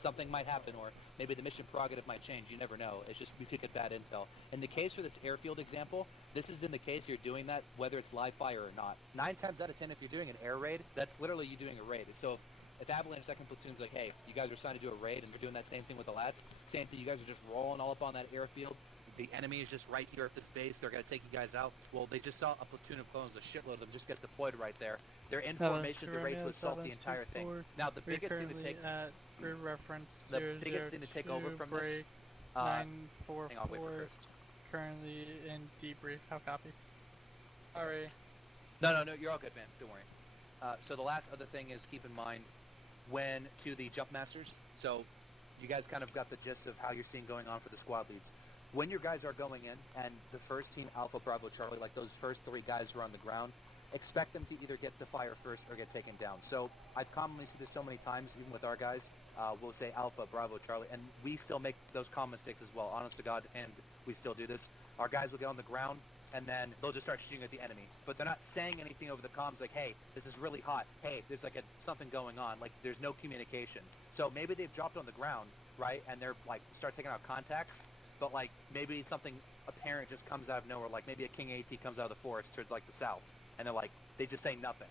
something might happen, or maybe the mission prerogative might change. You never know. It's just we could get bad intel. In the case for this airfield example, this is in the case you're doing that, whether it's live fire or not. 9 times out of 10, if you're doing an air raid, that's literally you doing a raid. So if Avalanche 2nd Platoon's like, hey, you guys are assigned to do a raid, and you're doing that same thing with the lats, same thing, you guys are just rolling all up on that airfield. The enemy is just right here at this base. They're going to take you guys out. Well, they just saw a platoon of clones, a shitload of them, just get deployed right there. They're in formation. They're ready to assault the entire thing. Now, the biggest thing to take over from this. 944. Hang on, wait for Chris. Currently in debrief. How copy? Sorry. No, you're all good, man. Don't worry. So the last other thing is keep in mind when to the jump masters. So you guys kind of got the gist of how you're seeing going on for the squad leads. When your guys are going in, and the first team, Alpha, Bravo, Charlie, like those first 3 guys who are on the ground, expect them to either get to fire first or get taken down. So I've commonly seen this so many times, even with our guys. We'll say Alpha, Bravo, Charlie, and we still make those common mistakes as well, honest to God, and we still do this. Our guys will get on the ground, and then they'll just start shooting at the enemy. But they're not saying anything over the comms like, hey, this is really hot. Hey, there's like something going on. Like, there's no communication. So maybe they've dropped on the ground, right, and they're like, start taking out contacts, but like maybe something apparent just comes out of nowhere, like maybe a King AT comes out of the forest towards like the south, and they're like, they just say nothing.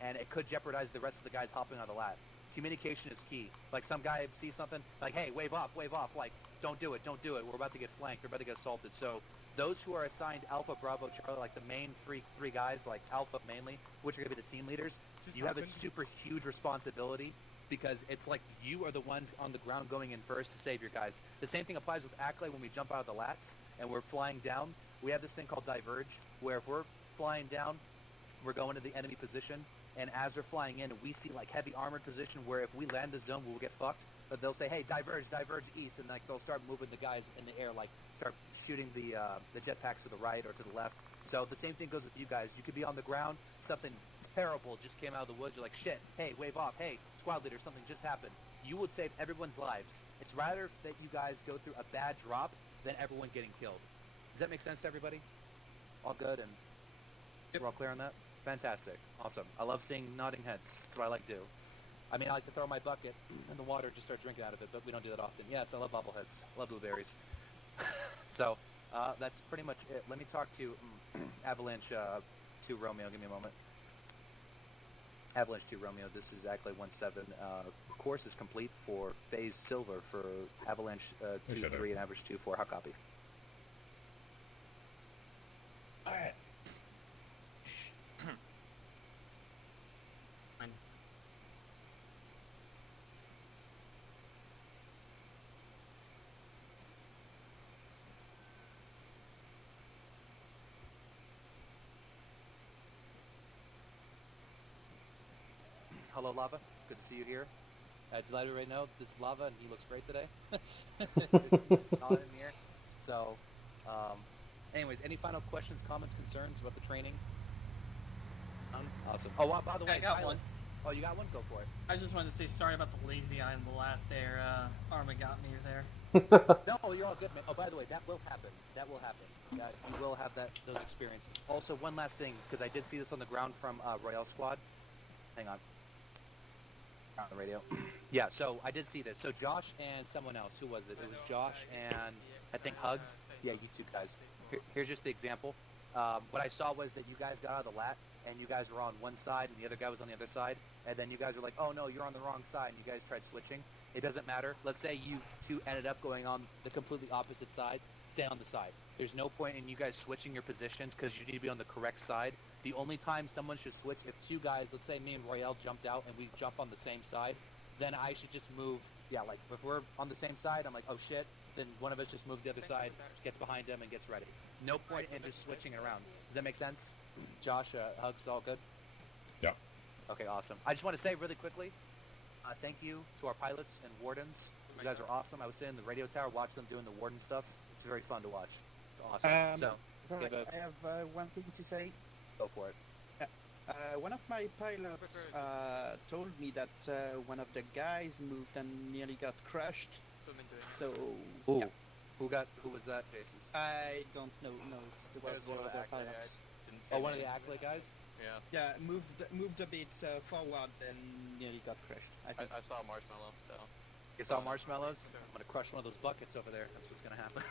And it could jeopardize the rest of the guys hopping on the lat. Communication is key. Like some guy sees something, like, hey, wave off, like, don't do it, we're about to get flanked, we're about to get assaulted. So those who are assigned Alpha, Bravo, Charlie, like the main three guys, like Alpha mainly, which are going to be the team leaders, you have a super huge responsibility because it's like you are the ones on the ground going in first to save your guys. The same thing applies with Acklay when we jump out of the lat and we're flying down. We have this thing called diverge, where if we're flying down, we're going to the enemy position, and as they're flying in, we see like heavy armored position where if we land the zone, we'll get fucked. But they'll say, hey, diverge east, and like they'll start moving the guys in the air, like start shooting the jetpacks to the right or to the left. So the same thing goes with you guys. You could be on the ground, something terrible just came out of the woods. You're like, shit, hey, wave off, hey, squad leader, something just happened. You would save everyone's lives. It's rather that you guys go through a bad drop than everyone getting killed. Does that make sense to everybody? All good, and we're all clear on that? Fantastic. Awesome. I love seeing nodding heads. That's what I like to do. I mean, I like to throw my bucket in the water and just start drinking out of it, but we don't do that often. Yes, I love bobbleheads. I love blueberries. So, that's pretty much it. Let me talk to Avalanche 2 Romeo. Give me a moment. Avalanche 2 Romeo, this is Acklay 17. Course is complete for Phase Silver for Avalanche 2, 3, and Average 2, 4. How copy? Alright. Hello, Lava. Good to see you here. To let everybody know, this is Lava, and he looks great today. Not in here. So, anyways, any final questions, comments, concerns about the training? Awesome. Oh, by the way, I got one. Oh, you got one? Go for it. I just wanted to say sorry about the lazy eye in the lat there. Arma got me there. No, you're all good, man. Oh, by the way, that will happen. That will happen. You will have those experiences. Also, one last thing, because I did see this on the ground from Royale Squad. Hang on. On the radio. Yeah, so I did see this. So Josh and someone else. Who was it? It was Josh and I think Hugs. Yeah, you two guys. Here's just the example. What I saw was that you guys got out of the lat, and you guys were on one side, and the other guy was on the other side, and then you guys were like, oh no, you're on the wrong side, and you guys tried switching. It doesn't matter. Let's say you two ended up going on the completely opposite sides. Stay on the side. There's no point in you guys switching your positions because you need to be on the correct side. The only time someone should switch, if two guys, let's say me and Royale jumped out and we jump on the same side, then I should just move, yeah, like if we're on the same side, I'm like, oh shit, then one of us just moves the other side, gets behind him and gets ready. No point in just switching around. Does that make sense? Josh, Hugs, all good? Yeah. Okay, awesome. I just want to say really quickly, thank you to our pilots and wardens. You guys are awesome. I was sitting in the radio tower, watch them doing the warden stuff. It's very fun to watch. It's awesome. I have one thing to say. Go for it. One of my pilots told me that one of the guys moved and nearly got crushed. So, yeah. Who was that, Jason? I don't know. No, it was one of the pilots. One of the Acklay guys? Yeah. Moved a bit forward and nearly got crushed. I saw Marshmallow, so. You saw marshmallows? I'm gonna crush one of those buckets over there. That's what's gonna happen.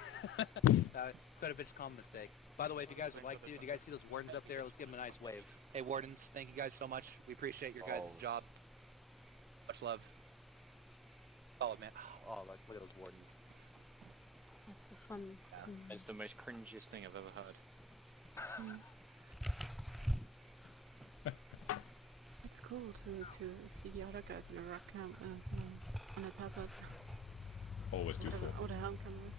Quite a bitch common mistake. By the way, if you guys would like to, do you guys see those wardens up there? Let's give them a nice wave. Hey, wardens, thank you guys so much. We appreciate your guys' job. Much love. Oh man, oh look at those wardens. That's a fun. Yeah. It's the most cringiest thing I've ever heard. It's cool to see the other guys in a rock camp on a top of. Always too full. Or the homecomers.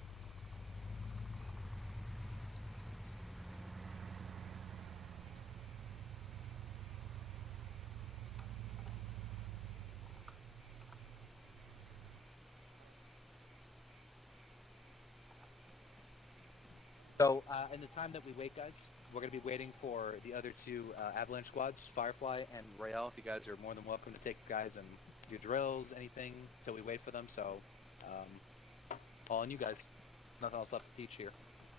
So, in the time that we wait, guys, we're going to be waiting for the other two Avalanche squads, Firefly and Royale. If you guys are more than welcome to take guys and do drills, anything, till we wait for them. So, all on you guys. Nothing else left to teach here.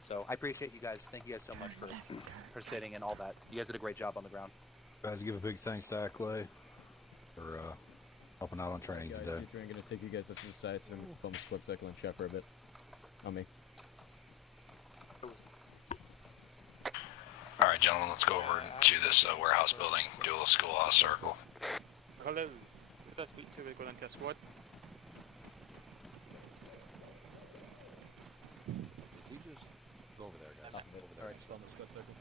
So I appreciate you guys. Thank you guys so much for participating and all that. You guys did a great job on the ground. Guys, give a big thanks to Ackley for helping out on training today. I'm going to take you guys up to the side so I'm going to film the squad cycle and chat for a bit. On me. Alright, gentlemen, let's go over to this warehouse building, do a little schoolhouse circle. Hello, could I speak to the Golanka squad? We just go over there, guys. Alright, just on the squad cycle.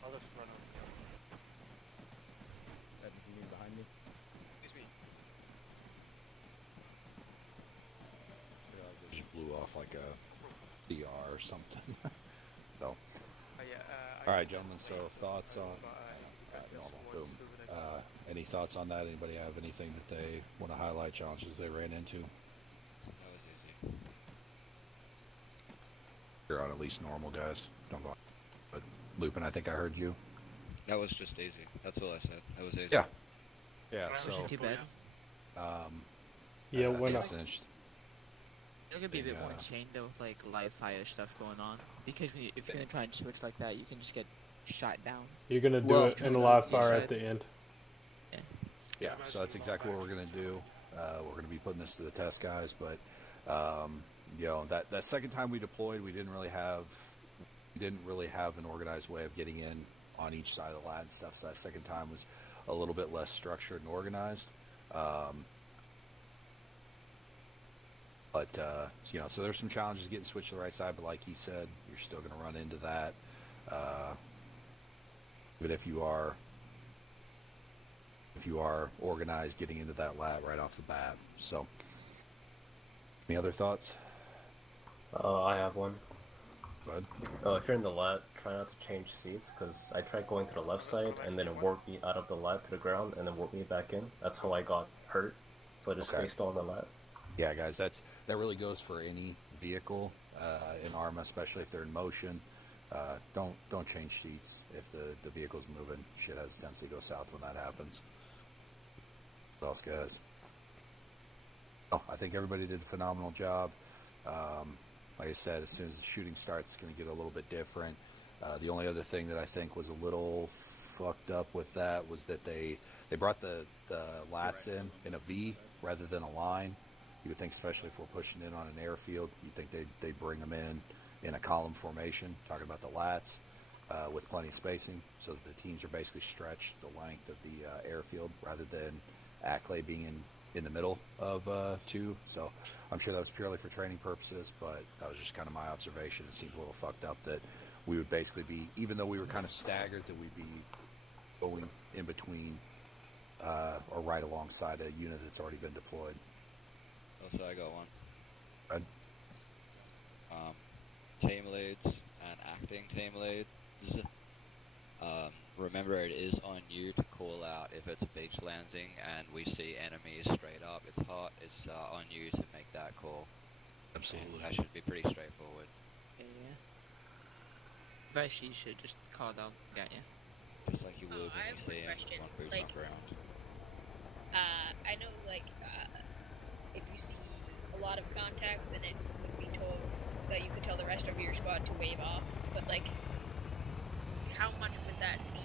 I'll just run over here. That doesn't mean behind me. Excuse me. It just blew off like a DR or something. So. Alright, gentlemen, so thoughts on... boom. Any thoughts on that? Anybody have anything that they want to highlight, challenges they ran into? That was easy. You're on at least normal, guys. Don't bother. But Lupin, I think I heard you. That was just easy. That's all I said. That was easy. Yeah. Yeah, so... Wasn't too bad. Yeah, I when think it's interesting. It's gonna be a bit more insane though with like live fire stuff going on. Because if you're gonna try and switch like that, you can just get shot down. You're gonna do it in a live fire at the end. Yeah, so that's exactly what we're going to do. We're going to be putting this to the test, guys. But you know, that second time we deployed, we didn't really have an organized way of getting in on each side of the lat and stuff. So that second time was a little bit less structured and organized. But you know, so there's some challenges getting switched to the right side. But like he said, you're still going to run into that, even if you are organized getting into that lat right off the bat. So, any other thoughts? I have one. Go ahead. If you're in the lat, try not to change seats, because I tried going to the left side and then it warped me out of the lat to the ground and then warped me back in. That's how I got hurt. So I just stay still on the lat. Yeah, guys, that really goes for any vehicle in Arma, especially if they're in motion. Don't change seats if the vehicle's moving. Shit has a tendency to go south when that happens. What else, guys? Oh, I think everybody did a phenomenal job. Like I said, as soon as the shooting starts, it's going to get a little bit different. The only other thing that I think was a little fucked up with that was that they brought the lats in a V rather than a line. You would think, especially if we're pushing in on an airfield, you'd think they'd bring them in a column formation, talking about the lats, with plenty of spacing, so that the teams are basically stretched the length of the airfield rather than Ackley being in the middle of two. So I'm sure that was purely for training purposes, but that was just kind of my observation. It seemed a little fucked up that we would basically be, even though we were kind of staggered, that we'd be going in between or right alongside a unit that's already been deployed. Also, I got one. Good. Team leads and acting team leads. Remember, it is on you to call out if it's a beach landing and we see enemies straight up. It's hot. It's on you to make that call. Absolutely. And that should be pretty straightforward. Yeah. First, you should just call it out. Got ya. Just like you would when you see him on boots on ground. I know, if you see a lot of contacts, and it would be told that you could tell the rest of your squad to wave off, but, how much would that be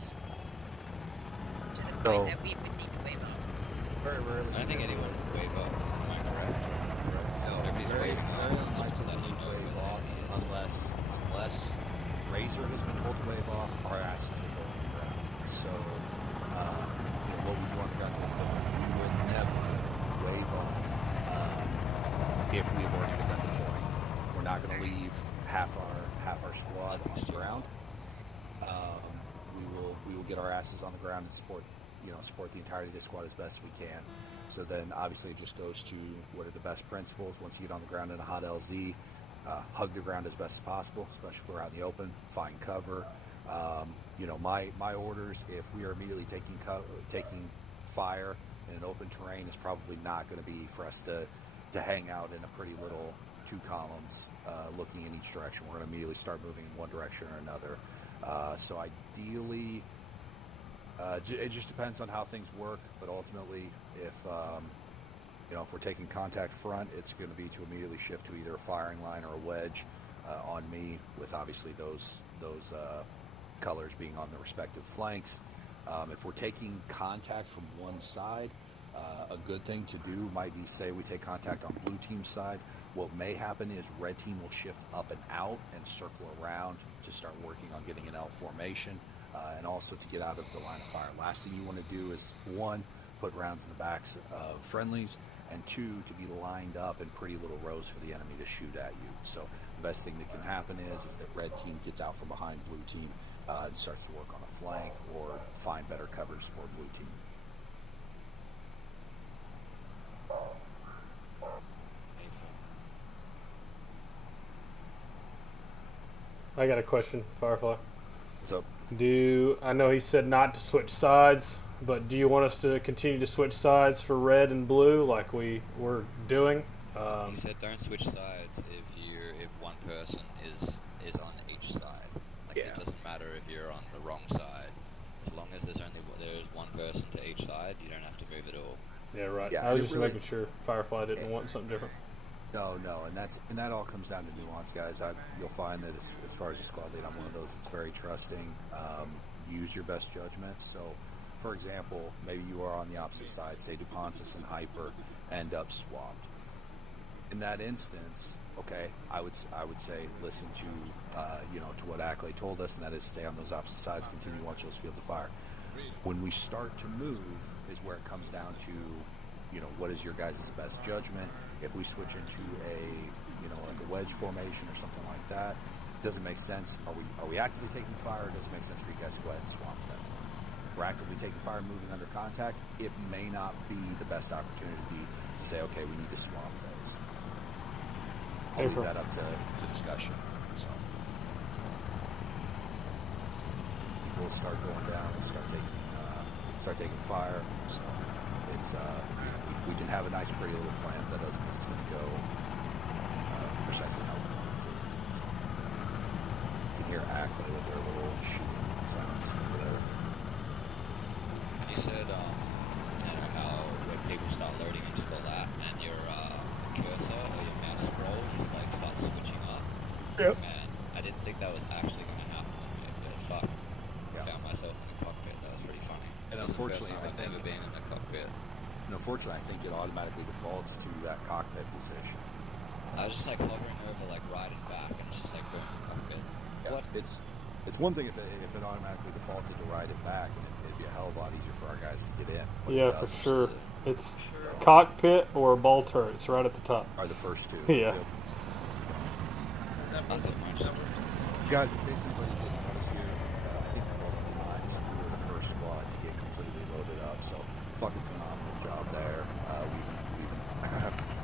to the point that we would need to wave off? Very rarely. I don't think anyone would wave off. Am I correct? No, Everybody's waving off. Very unlikely to wave off unless Razor has been told to wave off, our asses are going to the ground. So, what we do on the ground is a little different. We would never wave off if we have already begun deploying. We're not going to leave half our squad on the ground. We will get our asses on the ground and support the entirety of the squad as best we can. So then, obviously, it just goes to what are the best principles. Once you get on the ground in a hot LZ, hug the ground as best as possible, especially if we're out in the open. Find cover. My orders, if we are immediately taking fire in an open terrain, is probably not going to be for us to hang out in a pretty little two columns looking in each direction. We're going to immediately start moving in one direction or another. So ideally, it just depends on how things work. But ultimately, if if we're taking contact front, it's going to be to immediately shift to either a firing line or a wedge on me, with obviously those colors being on the respective flanks. If we're taking contact from one side, a good thing to do might be, say we take contact on blue team's side. What may happen is red team will shift up and out and circle around to start working on getting an L formation, and also to get out of the line of fire. Last thing you want to do is, one, put rounds in the backs of friendlies, and two, to be lined up in pretty little rows for the enemy to shoot at you. So the best thing that can happen is that red team gets out from behind blue team and starts to work on a flank or find better covers for blue team. I got a question, Firefly. What's up? I know he said not to switch sides, but do you want us to continue to switch sides for red and blue like we were doing? He said don't switch sides if one person is on each side. Like it doesn't matter if you're on the wrong side. As long as there's one person to each side, you don't have to move at all. Yeah, right. Yeah, I was just making sure Firefly didn't want something different. No, and that all comes down to nuance, guys. You'll find that as far as your squad lead, I'm one of those that's very trusting. Use your best judgment. So, for example, maybe you are on the opposite side. Say Duplantis and Hyper end up swapped. In that instance, okay, I would say listen to to what Ackley told us, and that is stay on those opposite sides, continue to watch those fields of fire. When we start to move, is where it comes down to, what is your guys' best judgment? If we switch into like a wedge formation or something like that, doesn't make sense. Are we actively taking fire, or does it make sense for you guys to go ahead and swamp them? We're actively taking fire, moving under contact. It may not be the best opportunity to say, okay, we need to swamp those. I'll leave that up to discussion. So people will start going down, we'll start taking fire. So it's we can have a nice, pretty little plan, but that doesn't mean it's going to go precisely how we want it to. You can hear Ackley with their little shooting sounds over there. You said, how when people start loading into the lap and your cursor or your mouse scroll just starts switching up. Yep. Man, I didn't think that was actually going to happen on me, but fuck. I found myself in the cockpit. That was pretty funny. And unfortunately, I've never been in a cockpit. And unfortunately, I think it automatically defaults to that cockpit position. I was just hovering over right and back, and it's just boom, cockpit. Yeah, What? it's one thing if it automatically defaulted to ride it back, and it'd be a hell of a lot easier for our guys to get in. Yeah, for sure. It's cockpit or ball turrets right at the top. Are the first two. Yeah. Yep. Guys, in case anybody didn't notice here, I think multiple times we were the first squad to get completely loaded up. So fucking phenomenal job there. We even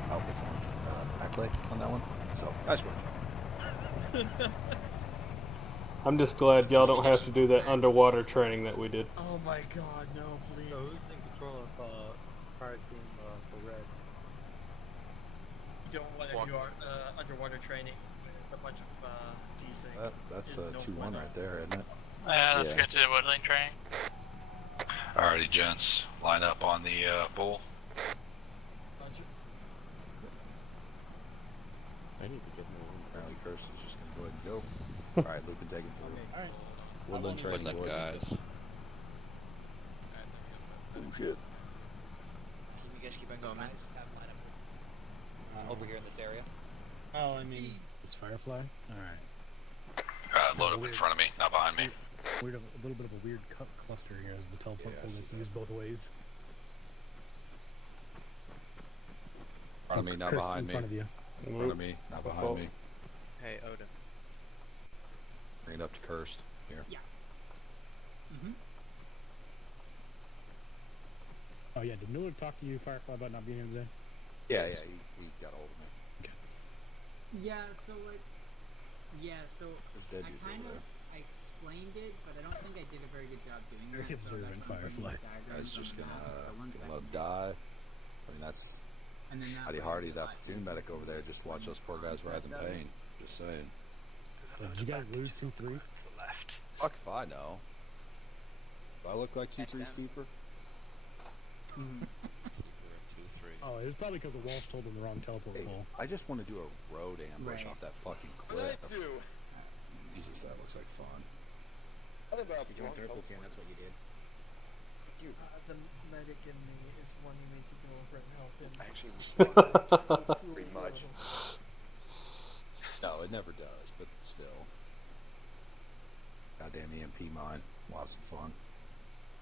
outperformed Ackley on that one. So nice work. I'm just glad y'all don't have to do that underwater training that we did. Oh my god, no, please. So who's in control of fire team for red? You don't want to do underwater training with a bunch of desync. That's 2-1 right there, isn't it? Yeah, let's get to the woodland training. Alrighty, gents, line up on the bull. I need to get more room. Apparently, Curse is just going to go ahead and go. Alright, Lupin taking through. Alright. Woodland training, Woodland boys. guys. Oh shit. You guys keep on going, man. Over here in this area. Oh, I mean, is Firefly? Alright. Load up in front of me, not behind me. A little bit of a weird cluster here as the teleport pull is used both ways. In front of me, not Chris, behind in me. front of you. In front of me, not behind me. Hey, Odin. Bring it up to Cursed. Here. Yeah. Oh yeah, did Miller talk to you, Firefly, about not being here today? Yeah, he got a hold of me. Yeah, so There's dead dudes over there. I explained it, but I don't think I did a very good job doing Very that. So observant, that's why I'm putting Firefly. these diagrams Guys just on the gonna map. So one let second. him die. I mean, that's And then that Howdy way Hardy, the that light platoon medic over there. Just watch those poor guys writhe in pain. Just saying. Did you guys lose 2-3? Left. Fuck if I know. Do I look like 2-3 Speaker? Oh, it was probably because the Walsh told him the wrong teleport call. I just want to do a road ambush Right. off that fucking cliff. Jesus, that looks like fun. Other about You joined Third Platoon, that's what you did. The medic in me is wanting me to go over and help him. Actually, pretty much. No, it never does, but still. Goddamn EMP mine. Lots of fun.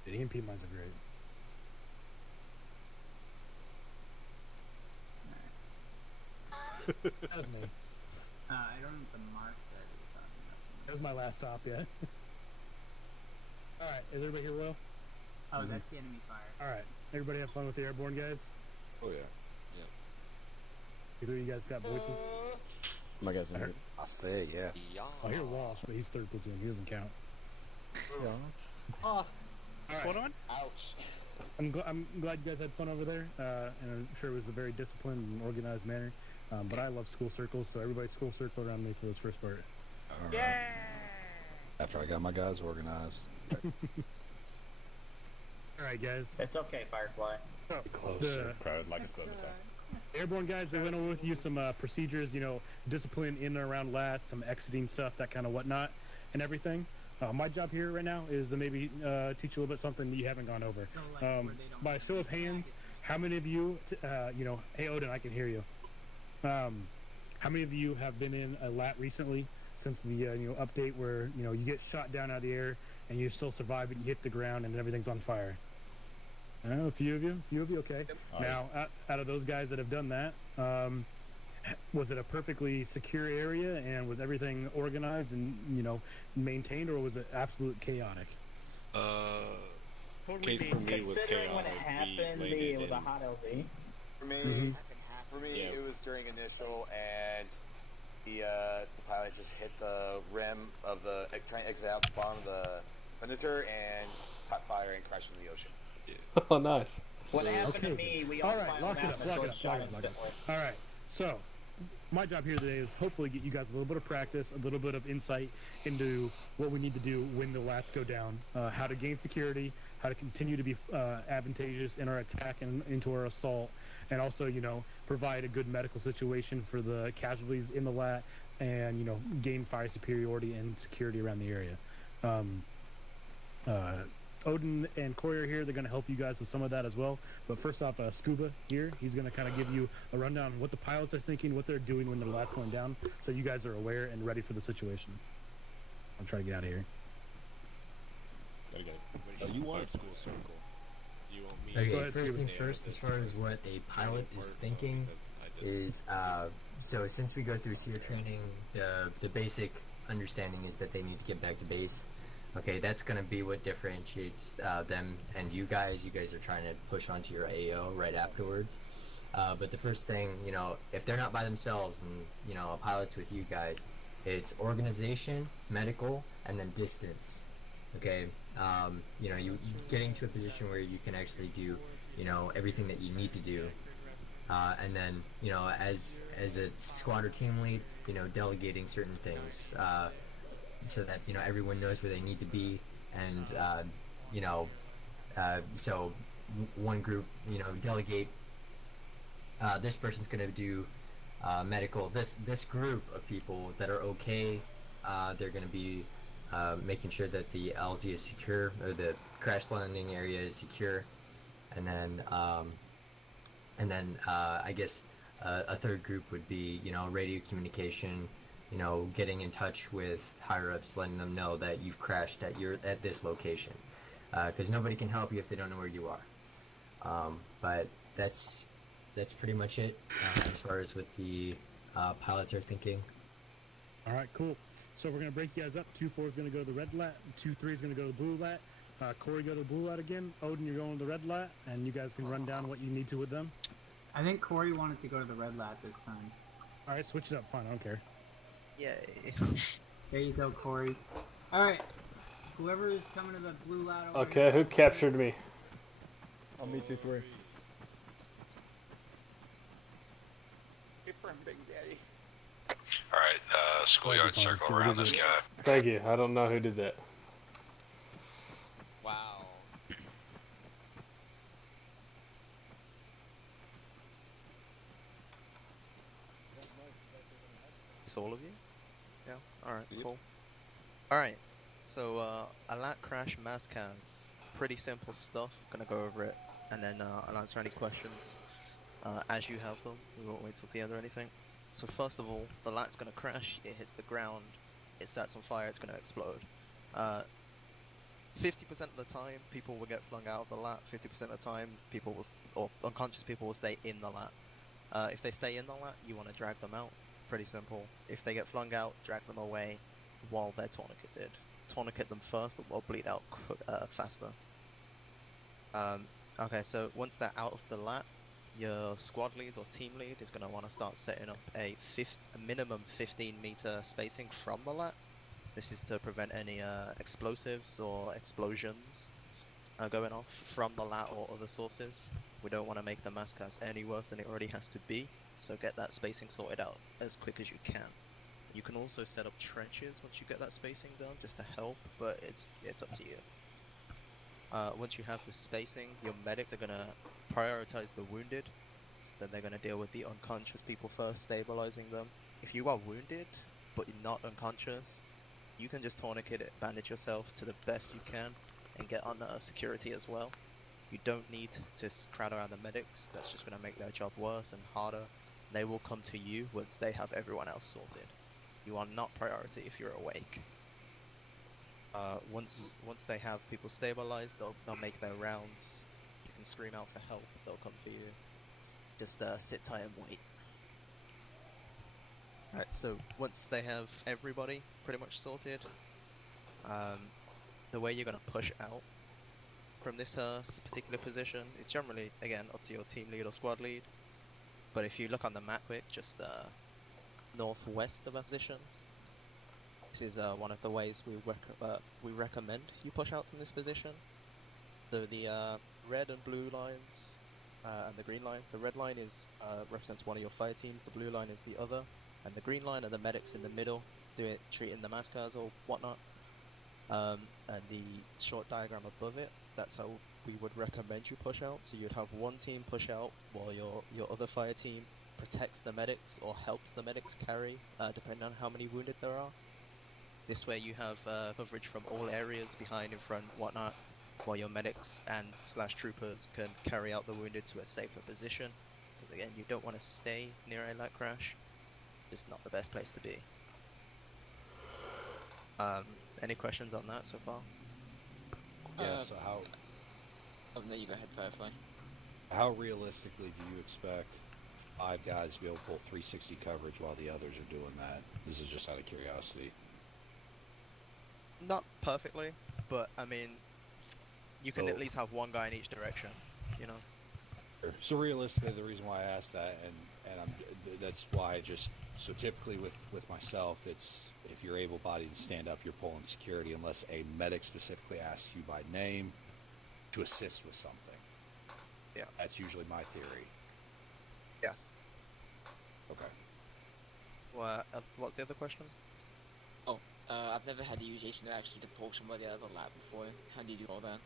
The EMP mines are great. That was me. I don't know what the mark that you're talking about. That was my last stop, yeah. Alright, is everybody here well? Oh, that's the enemy fire. Alright, everybody have fun with the airborne, guys? Oh, yeah. Either of you guys got voices? My guys in here. I say, yeah. I hear Walsh, but he's third platoon. He doesn't count. Oh, Alright. hold on. Ouch. I'm glad you guys had fun over there, and I'm sure it was a very disciplined and organized manner. But I love school circles, so everybody school circle around me for this first part. All right. After I got my guys organized. Alright, guys. It's okay, Firefly. Closer. Crowd like it's airborne guys, they went over with you some procedures, discipline in and around lats, some exiting stuff, that kind of whatnot, and everything. My job here right now is to maybe teach you a little bit something that you haven't gone over. By a show of hands, how many of you, hey Odin, I can hear you. How many of you have been in a lat recently since the update where you get shot down out of the air and you still survive it, you hit the ground and everything's on fire? A few of you, okay. Now, out of those guys that have done that, was it a perfectly secure area and was everything organized and maintained, or was it absolute chaotic? Case for me was Considering when it chaotic. happened, it was a hot LZ. For me, it was during initial, and the pilot just hit the rim of the trying to exit out the bottom of the Predator and caught fire and crashed in the ocean. Oh, nice. What happened to me, we all Alright, lock it up. Alright, so my job here today is hopefully get you guys a little bit of practice, a little bit of insight into what we need to do when the lats go down, how to gain security, how to continue to be advantageous in our attack and into our assault, and also, provide a good medical situation for the casualties in the lat, and, gain fire superiority and security around the area. Odin and Corey are here. They're going to help you guys with some of that as well. But first off, Scuba here, he's going to kind of give you a rundown of what the pilots are thinking, what they're doing when the lat's going down, so you guys are aware and ready for the situation. I'll try to get out of here. You want school circle. You want me Okay, first things first, as far as what a pilot is thinking is, so since we go through SEER training, the basic understanding is that they need to get back to base. Okay, that's going to be what differentiates them and you guys. You guys are trying to push onto your AO right afterwards. But the first thing, if they're not by themselves and, a pilot's with you guys, it's organization, medical, and then distance. Okay, you getting to a position where you can actually do, everything that you need to do. And then, as a squad or team lead, delegating certain things. So that everyone knows where they need to be, and so one group delegate. This person's going to do medical. This group of people that are okay, they're going to be making sure that the LZ is secure, or the crash landing area is secure, and then I guess a third group would be radio communication. Getting in touch with higher-ups, letting them know that you've crashed at this location, because nobody can help you if they don't know where you are. But that's pretty much it as far as what the pilots are thinking. All right, cool. So we're gonna break you guys up. 2-4 is gonna go to the red lat. 2-3 is gonna go to the blue lat. Corey, go to the blue lat again. Odin, you're going to the red lat, and you guys can run down what you need to with them. I think Corey wanted to go to the red lat this time. All right, switch it up. Fine, I don't care. Yay. There you go, Corey. Alright. Whoever is coming to the blue lat over Okay, who captured me? On me 2-3. From Big Daddy. Alright, schoolyard circle around this guy. Thank you. I don't know who did that. It's all of you? Yeah, alright, cool. Alright, so a lat crash mass cans. Pretty simple stuff. Gonna go over it and then I'll answer any questions as you have them. We won't wait till the end or anything. So first of all, the lat's gonna crash, it hits the ground, it starts on fire, it's gonna explode. 50% of the time, people will get flung out of the lat. 50% of the time, people will, or unconscious people will stay in the lat. If they stay in the lat, you want to drag them out. Pretty simple. If they get flung out, drag them away while they're tourniqueted. Tourniquet them first, or they'll bleed out faster. Okay, so once they're out of the lat, your squad lead or team lead is going to want to start setting up a minimum 15-meter spacing from the lat. This is to prevent any explosives or explosions going off from the lat or other sources. We don't want to make the massacres any worse than it already has to be, so get that spacing sorted out as quick as you can. You can also set up trenches once you get that spacing done, just to help, but it's up to you. Once you have the spacing, your medics are going to prioritize the wounded, then they're going to deal with the unconscious people first, stabilizing them. If you are wounded, but you're not unconscious, you can just tourniquet it, bandage yourself to the best you can, and get on security as well. You don't need to crowd around the medics, that's just going to make their job worse and harder. They will come to you once they have everyone else sorted. You are not priority if you're awake. Once they have people stabilized, they'll make their rounds. You can scream out for help, they'll come for you. Just sit tight and wait. Alright, so once they have everybody pretty much sorted, the way you're going to push out from this particular position is generally, again, up to your team lead or squad lead. But if you look on the map quick, just northwest of our position, this is one of the ways we recommend you push out from this position. So the red and blue lines and the green line. The red line is represents one of your fire teams, the blue line is the other, and the green line are the medics in the middle, treating the massacres or whatnot. And the short diagram above it, that's how we would recommend you push out. So you'd have one team push out while your other fire team protects the medics or helps the medics carry, depending on how many wounded there are. This way you have coverage from all areas, behind, in front, whatnot, while your medics and / troopers can carry out the wounded to a safer position. Because again, you don't want to stay near a lat crash. It's not the best place to be. Any questions on that so far? Yeah, so how... Oh, no, you go ahead, Firefly. How realistically do you expect 5 guys to be able to pull 360 coverage while the others are doing that? This is just out of curiosity. Not perfectly, but I mean, you can at least have one guy in each direction, you know? So realistically, the reason why I asked that, and that's why I just... So typically with myself, it's... If you're able-bodied to stand up, you're pulling security unless a medic specifically asks you by name to assist with something. Yeah. That's usually my theory. Yes. Okay. Well, what's the other question? Oh, I've never had the usation actually to pull somebody out of the lab before. How do you do all that?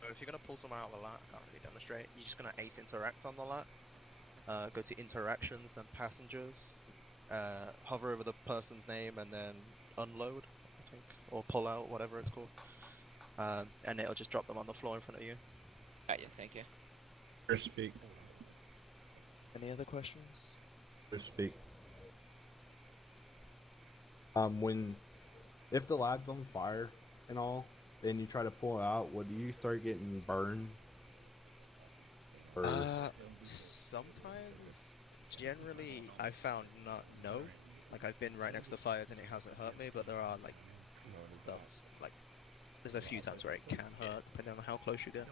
So if you're going to pull someone out of the lat, I can't really demonstrate. You're just going to ace interact on the lat. Go to interactions, then passengers. Hover over the person's name and then unload, I think, or pull out, whatever it's called, and it'll just drop them on the floor in front of you. Got you, thank you. First speak. Any other questions? First speak. If the lab's on fire and all, and you try to pull it out, do you start getting burned? Or... Sometimes. Generally, I found no. Like, I've been right next to fires and it hasn't hurt me, but there are, like, those, like, there's a few times where it can hurt, depending on how close you get.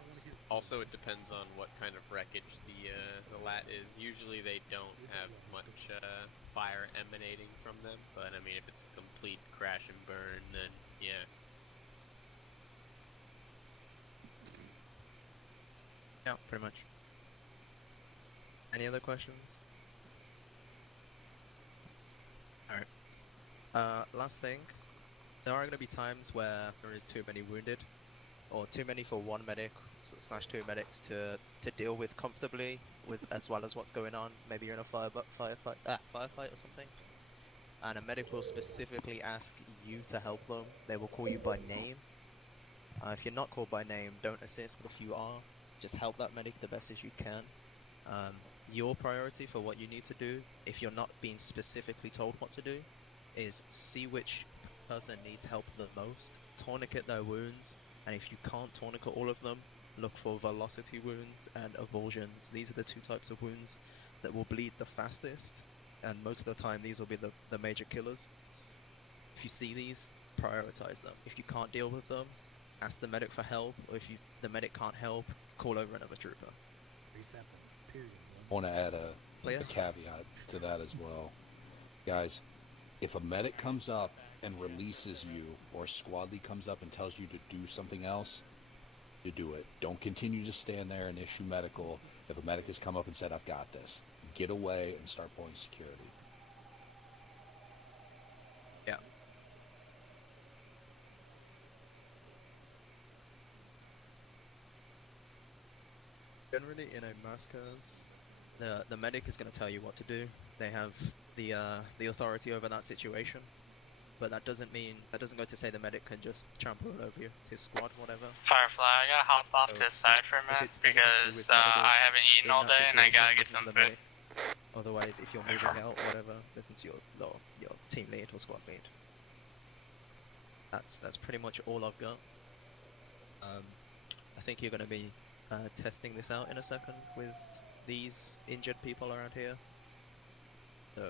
Also, it depends on what kind of wreckage the lat is. Usually they don't have much fire emanating from them, but, I mean, if it's a complete crash and burn, then, yeah. Yeah, pretty much. Any other questions? Alright. Last thing. There are going to be times where there is too many wounded, or too many for one medic / 2 medics to deal with comfortably, with as well as what's going on. Maybe you're in a firefight or something. and a medic will specifically ask you to help them. They will call you by name. If you're not called by name, don't assist, but if you are, just help that medic the best as you can. Your priority for what you need to do, if you're not being specifically told what to do, is see which person needs help the most, tourniquet their wounds, and if you can't tourniquet all of them, look for velocity wounds and avulsions. These are the two types of wounds that will bleed the fastest, and most of the time these will be the major killers. If you see these, prioritize them. If you can't deal with them, ask the medic for help, or if the medic can't help, call over another trooper. I want to add a caveat to that as well. Guys, if a medic comes up and releases you, or a squad lead comes up and tells you to do something else, you do it. Don't continue to stand there and issue medical. If a medic has come up and said, I've got this, get away and start pulling security. Yeah. Generally, in a mass cause, the medic is going to tell you what to do. They have the authority over that situation, but that doesn't go to say the medic can just trample all over you, his squad, whatever. Firefly, I gotta hop off to the side for a minute because I haven't eaten all day and I gotta get some food. Otherwise, if you're moving out, whatever, listen to your team lead or squad lead. That's pretty much all I've got. I think you're going to be testing this out in a second with these injured people around here. So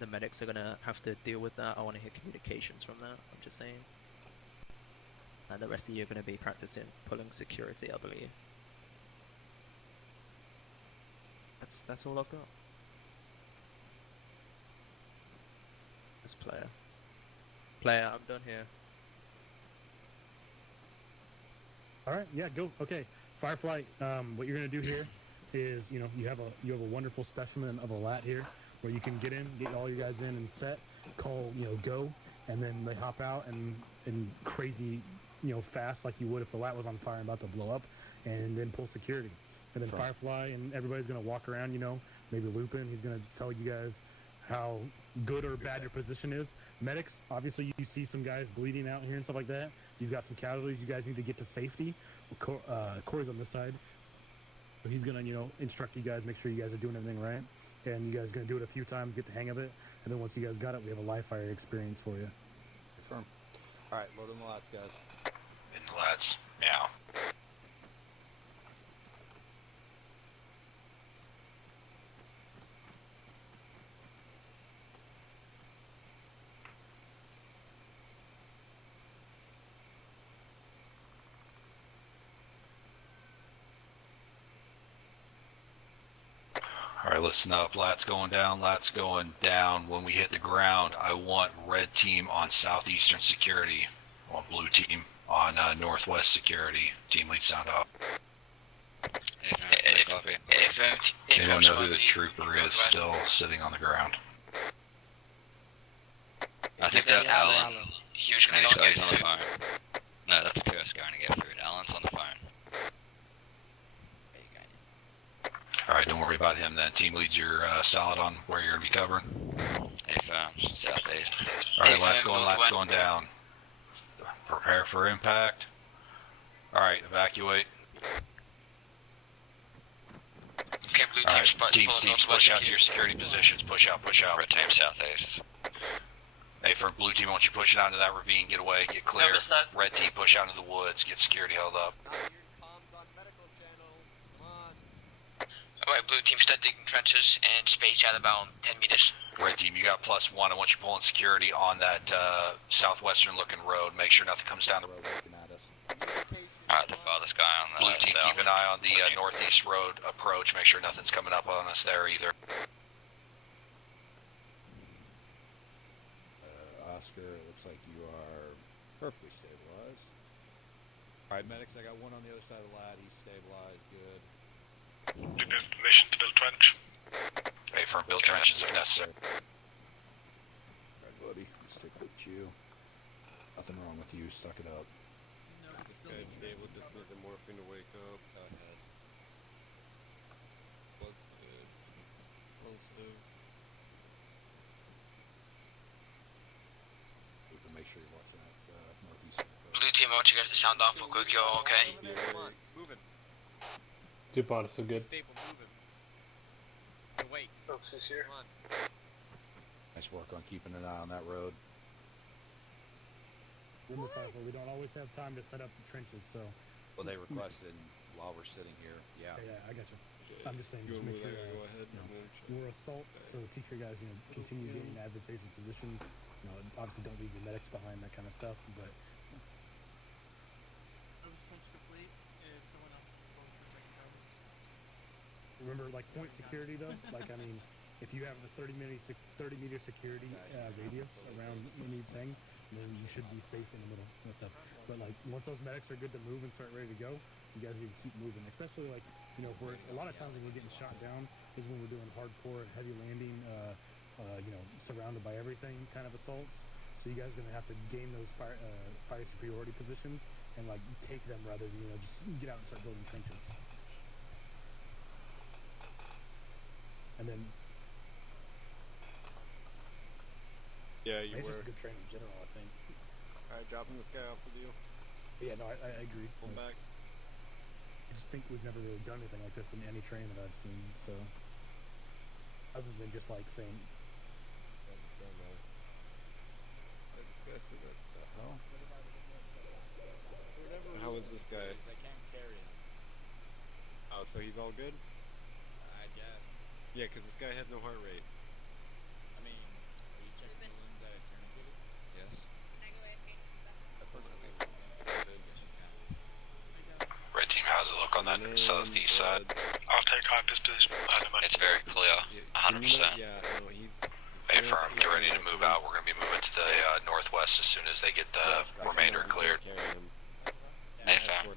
the medics are going to have to deal with that. I want to hear communications from that, I'm just saying. And the rest of you are going to be practicing pulling security, I believe. That's all I've got. This player. Player, I'm done here. Alright, yeah, go. Okay. Firefly, what you're gonna do here is, you have a wonderful specimen of a lat here where you can get all you guys in and set, call, go, and then they hop out and crazy, fast like you would if the lat was on fire and about to blow up, and then pull security. And then Firefly and everybody's gonna walk around, maybe Lupin, he's gonna tell you guys how good or bad your position is. Medics, obviously you see some guys bleeding out here and stuff like that. You've got some casualties. You guys need to get to safety. Corey's on this side. So he's going to, instruct you guys, make sure you guys are doing everything right. And you guys are going to do it a few times, get the hang of it. And then once you guys got it, we have a live fire experience for you. Confirm. All right, load in the lats, guys. In the lats, meow. Alright, listen up. Lats going down, lats going down. When we hit the ground, I want red team on southeastern security. I want blue team on northwest security. Team lead sound off. They don't know who the trooper is still sitting on the ground. I think that's Alan. He was going to get on the phone. No, that's Curse going to get food. Alan's on the phone. Alright, don't worry about him then. Team leads your solid on where you're going to be covering. Southeast. Alright, lats going down. Prepare for impact. Alright, evacuate. Okay, blue team, teams, push out to your security positions. Push out. Red team southeast. Hey, for blue team, I want you pushing out into that ravine. Get away, get clear. Red team, push out into the woods. Get security held up. Alright, blue team, start digging trenches and space out about 10 meters. Red team, you got +1. I want you pulling security on that southwestern looking road. Make sure nothing comes down the road looking at us. Alright, the farthest guy on the blue team, keep an eye on the northeast road approach. Make sure nothing's coming up on us there either. Oscar, it looks like you are perfectly stabilized. Alright, medics, I got one on the other side of the lat. He's stabilized, good. Give me permission to build trench. Hey, firm, build trenches if necessary. Alright, buddy, let's stick with you. Nothing wrong with you, suck it up. No, this guy's stable, just needs a morphine to wake up. Positive. want you guys to sound off real quick, yo, okay? Come on, moving. DuPont is good. Staple, moving. Hey, wait. Oaks is here. Come on. Nice work on keeping an eye on that road. Remember, Pfeiffer, we don't always have time to set up the trenches, so. Well, they requested while we're sitting here. Yeah. Yeah, I got you. I'm just saying, just make sure go ahead. we're assault, so teach your guys, continue getting advantageous positions. Obviously don't leave your medics behind, that kind of stuff, but. Remember, like, point security, though? Like, I mean, if you have the 30-meter security radius around anything, then you should be safe in the middle and stuff. But, like, once those medics are good to move and start ready to go, you guys need to keep moving. Especially, like, if we're, a lot of times when we're getting shot down is when we're doing hardcore, heavy landing, surrounded by everything kind of assaults. So you guys are going to have to gain those fire superiority positions and, like, take them rather than, just get out and start building trenches. And then, Yeah, you it's were. just good training in general, I think. Alright, dropping this guy off with you. Yeah, no, I agree. Pull back. I just think we've never really done anything like this in any train that I've seen, so. Other than just like saying. How is this guy? I can't carry him. Oh, so he's all good? I guess. Yeah, because this guy has no heart rate. I mean, are you checking the wounds at eternity? Yes. Red team, how's it look on that southeast side? I'll take high position. It's very clear, 100%. Yeah, no, he's... Hey, firm, get ready to move out. We're going to be moving to the northwest as soon as they get the remainder cleared. Hey, fam.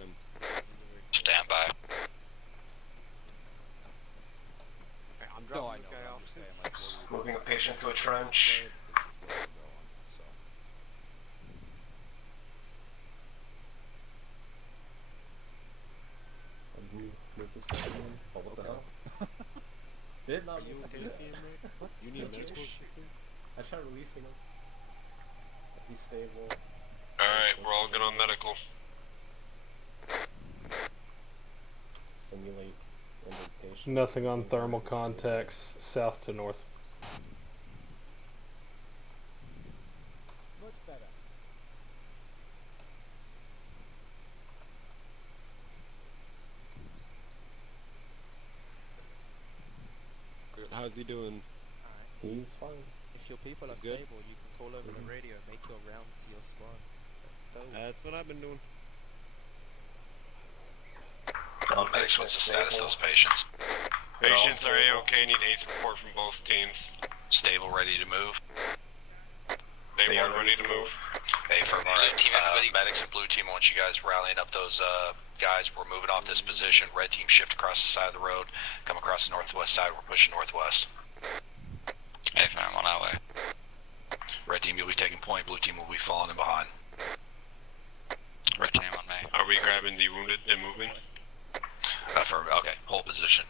Stand by. I'm No, I dropping know. this guy I'm off. just saying, like, Moving a patient to a trench. Move this guy in. Oh, what the hell? Did not move the patient. What? You need medical assistance? I tried releasing him. He's stable. Alright, we're all good on medical. Simulate rendered patient. Nothing on thermal contacts south to north. Much better. How's he doing? He's fine. If your people are Good? stable, you can call over the radio and make your rounds to your squad. Let's go. That's what I've been doing. Medics, what's the status of those patients? Patients are A-OK, need aid support from both teams. Stable, ready to move? They are ready to move. Hey, from our medics and blue team, I want you guys rallying up those guys. We're moving off this position. Red team, shift across the side of the road. Come across the northwest side. We're pushing northwest. Hey, fam, on our way. Red team, you'll be taking point. Blue team will be falling in behind. Red team on me. Are we grabbing the wounded and moving? Okay, hold position.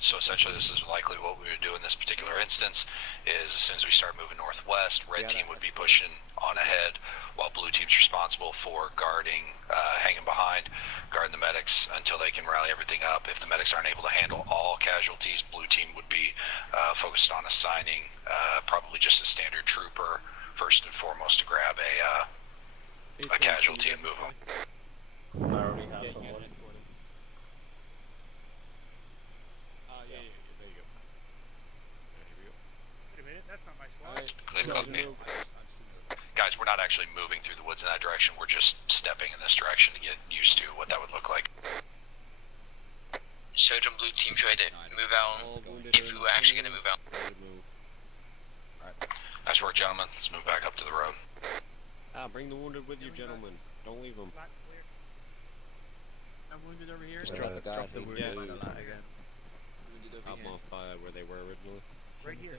So essentially this is likely what we would do in this particular instance, is as soon as we start moving northwest, red team would be pushing on ahead, while blue team's responsible for guarding, hanging behind, guarding the medics until they can rally everything up. If the medics aren't able to handle all casualties, blue team would be focused on assigning probably just a standard trooper, first and foremost, to grab a casualty and move them. I already have someone. Yeah, there you go. Here we go. Wait a minute, that's not my squad. Click on me. Guys, we're not actually moving through the woods in that direction. We're just stepping in this direction to get used to what that would look like. Shogun blue team try to move out if we were actually going to move out. Nice work, gentlemen. Let's move back up to the road. Bring the wounded with you, gentlemen. Don't leave them. I'm wounded over here. Just drop the guy. Drop the wounded. by the lat again. I'll modify where they were originally. Right here.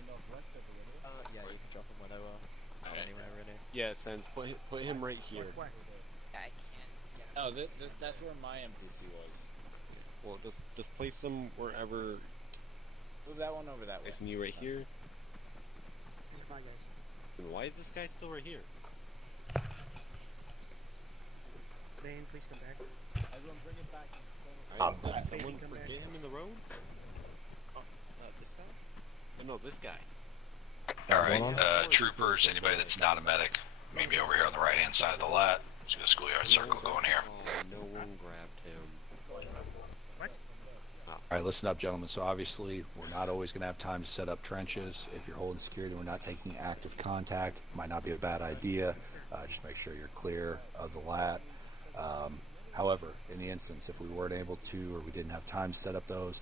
Yeah, you can drop him where they were. Anywhere really. Yeah, Sense. Put him right here. Northwest. I can't. Oh, that's where my NPC was. Well, just place them wherever. Move that one over that way. Placing you right here. These are my guys. Then why is this guy still right here? Kane, please come back. Everyone bring it back. Did someone forget him in the road? This guy? No, this guy. Alright, troopers, anybody that's not a medic, maybe over here on the right hand side of the lat. Let's get a schoolyard circle going here. No one grabbed him. Alright, listen up, gentlemen. So obviously, we're not always going to have time to set up trenches. If you're holding security, we're not taking active contact. Might not be a bad idea. Just make sure you're clear of the lat. However, in the instance, if we weren't able to or we didn't have time to set up those,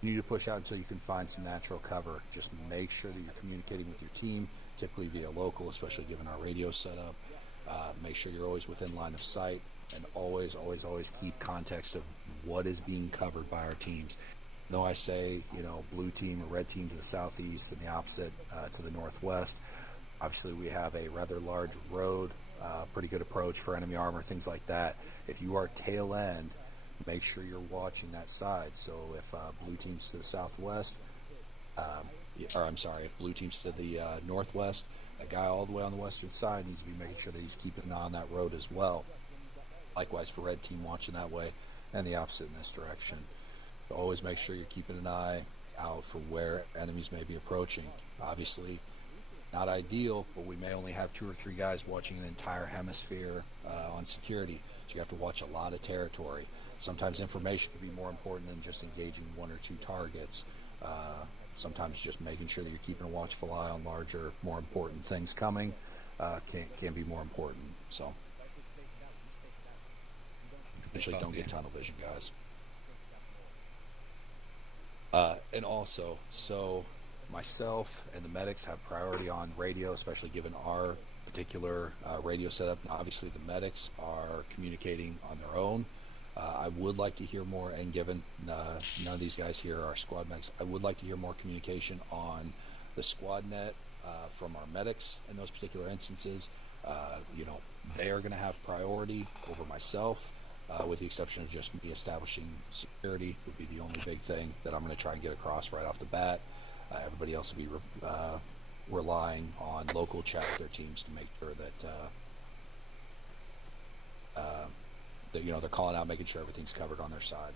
you need to push out until you can find some natural cover. Just make sure that you're communicating with your team, typically via local, especially given our radio setup. Make sure you're always within line of sight, and always keep context of what is being covered by our teams. Though I say, blue team or red team to the southeast and the opposite to the northwest, obviously we have a rather large road, pretty good approach for enemy armor, things like that. If you are tail end, make sure you're watching that side. So if blue team's to the southwest, if blue team's to the northwest, a guy all the way on the western side needs to be making sure that he's keeping an eye on that road as well. Likewise for red team watching that way, and the opposite in this direction. So always make sure you're keeping an eye out for where enemies may be approaching. Obviously, not ideal, but we may only have 2 or 3 guys watching an entire hemisphere on security. So you have to watch a lot of territory. Sometimes information can be more important than just engaging 1 or 2 targets. Sometimes just making sure that you're keeping a watchful eye on larger, more important things coming can be more important. So, essentially, don't get tunnel vision, guys. And also, so myself and the medics have priority on radio, especially given our particular radio setup. And obviously, the medics are communicating on their own. I would like to hear more, and given none of these guys here are squad medics, I would like to hear more communication on the squad net from our medics in those particular instances. They are going to have priority over myself, with the exception of just me establishing security would be the only big thing that I'm going to try and get across right off the bat. Everybody else will be relying on local chat with their teams to make sure that they're calling out, making sure everything's covered on their side.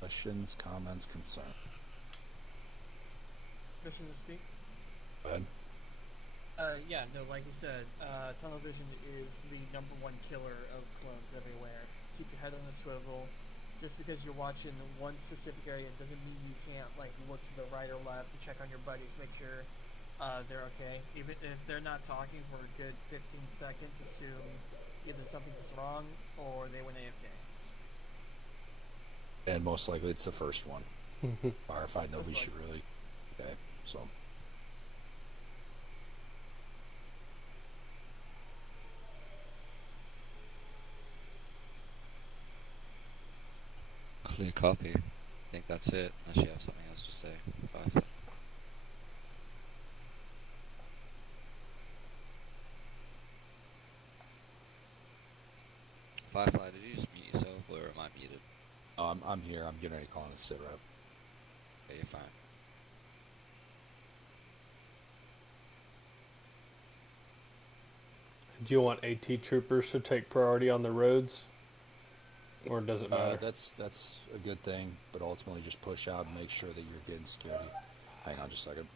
Questions, comments, concerns? Permission to speak? Go ahead. Like you said, tunnel vision is the #1 killer of clones everywhere. Keep your head on a swivel. Just because you're watching one specific area doesn't mean you can't look to the right or left to check on your buddies, make sure they're okay. Even if they're not talking for a good 15 seconds, assume either something's wrong or they went AFK. And most likely it's the first one. Firefight, nobody should really. Okay, so. Clear copy. I think that's it, unless you have something else to say. Firefly, did you just mute yourself, or am I muted? Oh, I'm here. I'm getting ready to call in a sit rep. Okay, you're fine. Do you want AT troopers to take priority on the roads? Or does it matter? That's a good thing, but ultimately just push out and make sure that you're getting security. Hang on just a second.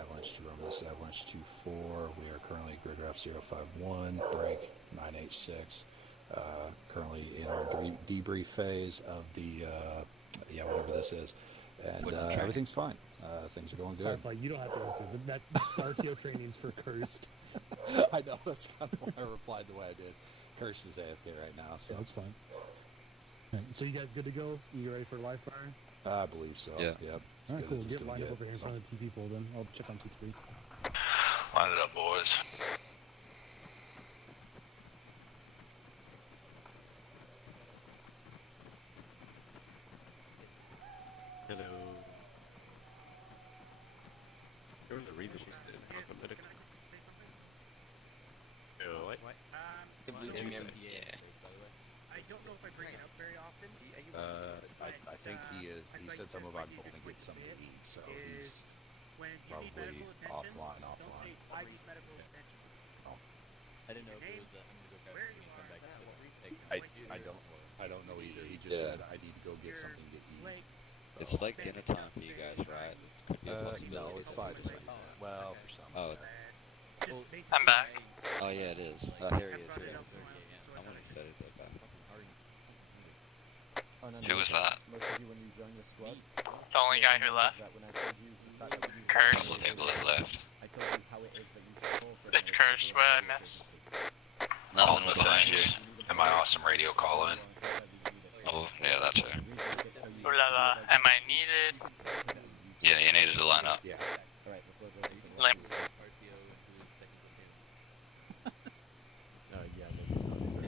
Avalanche 2 on this, Avalanche 2-4. We are currently grid graph 051, break 986. Currently in our debrief phase of the, whatever this is. And everything's fine. Things are going good. Firefly, you don't have to answer. That RTO training's for Cursed. I know, that's kind of why I replied the way I did. Cursed is AFK right now, so. Yeah, that's fine. Right, so you guys good to go? You ready for live fire? I believe so. Yeah. Yep. All right, cool. Get lined up over here in front of the TP pole then. I'll check on T3. Line it up, boys. Hello. There was a reason she said alphabetic. Oh, what? The blue team, yeah. I don't know if I bring it up very often. I think he is. He said something about going to get something to eat, so he's when you probably need medical attention, offline. don't say I need medical attention. Oh. I didn't just said I need to go get something to eat. It's like dinner time for you guys, right? Could be a possibility. No, it's 5 to 6. Well, for some. Oh, I'm back. oh yeah, it is. Here he is. I'm excited to get back. Oh, no, Who was that? Most of you when you joined the squad. The only guy who left. That when I told you that you Curse. People that left. I told you how it is that you should call for It's Curse. What I missed? All the things. And my awesome radio call in. Oh, yeah, that's it. Ooh la la. Am I needed? Yeah, you needed to line up. Yeah. Alright, let's look at it. Limp.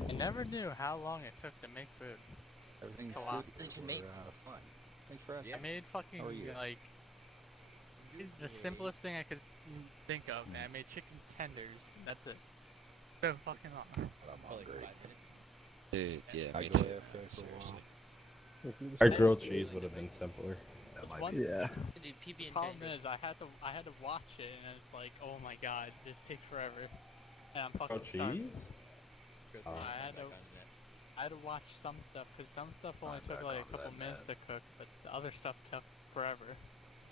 I never knew how long it took to make food. Everything's A lot. good. We're fun. Thanks for asking. I made fucking like the simplest thing I could think of, man. I made chicken tenders. That's it. It's been fucking long. I'm hungry. Dude, yeah, I me go too. AFK for a while. Our grilled cheese would have been simpler. That might One be Yeah. The problem is I had to watch it, and it's like, oh my god, this takes forever, and I'm fucking Grilled starving. cheese? I had to watch some stuff because some stuff only took like a couple minutes to cook, but the other stuff took forever.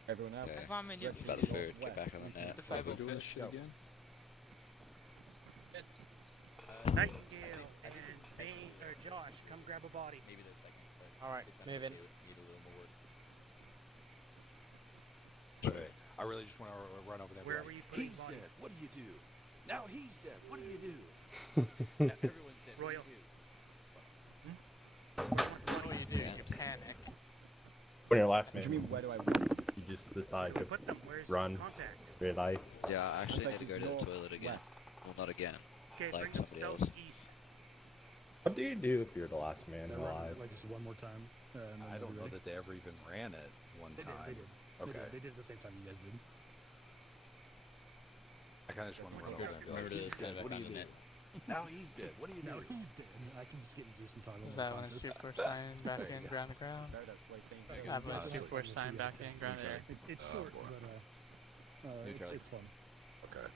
Everyone out. Okay. Come on, man, It's about the food. Get back on the net. We're doing this shit again? Nightingale and Bane or Josh, come grab a body. Alright, moving. But I really just want to run over there. Where like, were you putting he's bodies? dead. What do you do? Now he's dead. What do you do? Everyone's dead. Royal. What do you do? You panic. When you're last What do man, you mean, where do I you just decide to Put them. Where's run contact? for your life. Yeah, I actually It's like need to go it's to the north, toilet again. west. Well, not again. Okay, Like bring them somebody else. southeast. What do you do if you're the last man They alive? like just one more time. And then I don't we'll know be that they ever even ran it one They did, time. they did. Okay. They did at the same time you guys did. I kind of just want to run over there and be Remember like, to he's go dead. back What do on you the do? net. Now he's dead. What do you Now do? who's dead? I can just get into some toggle. Is that when it's super sign back in, ground to ground? I have my Honestly. super sign back in, ground to air. It's Oh, short, boy. but it's fun. Okay.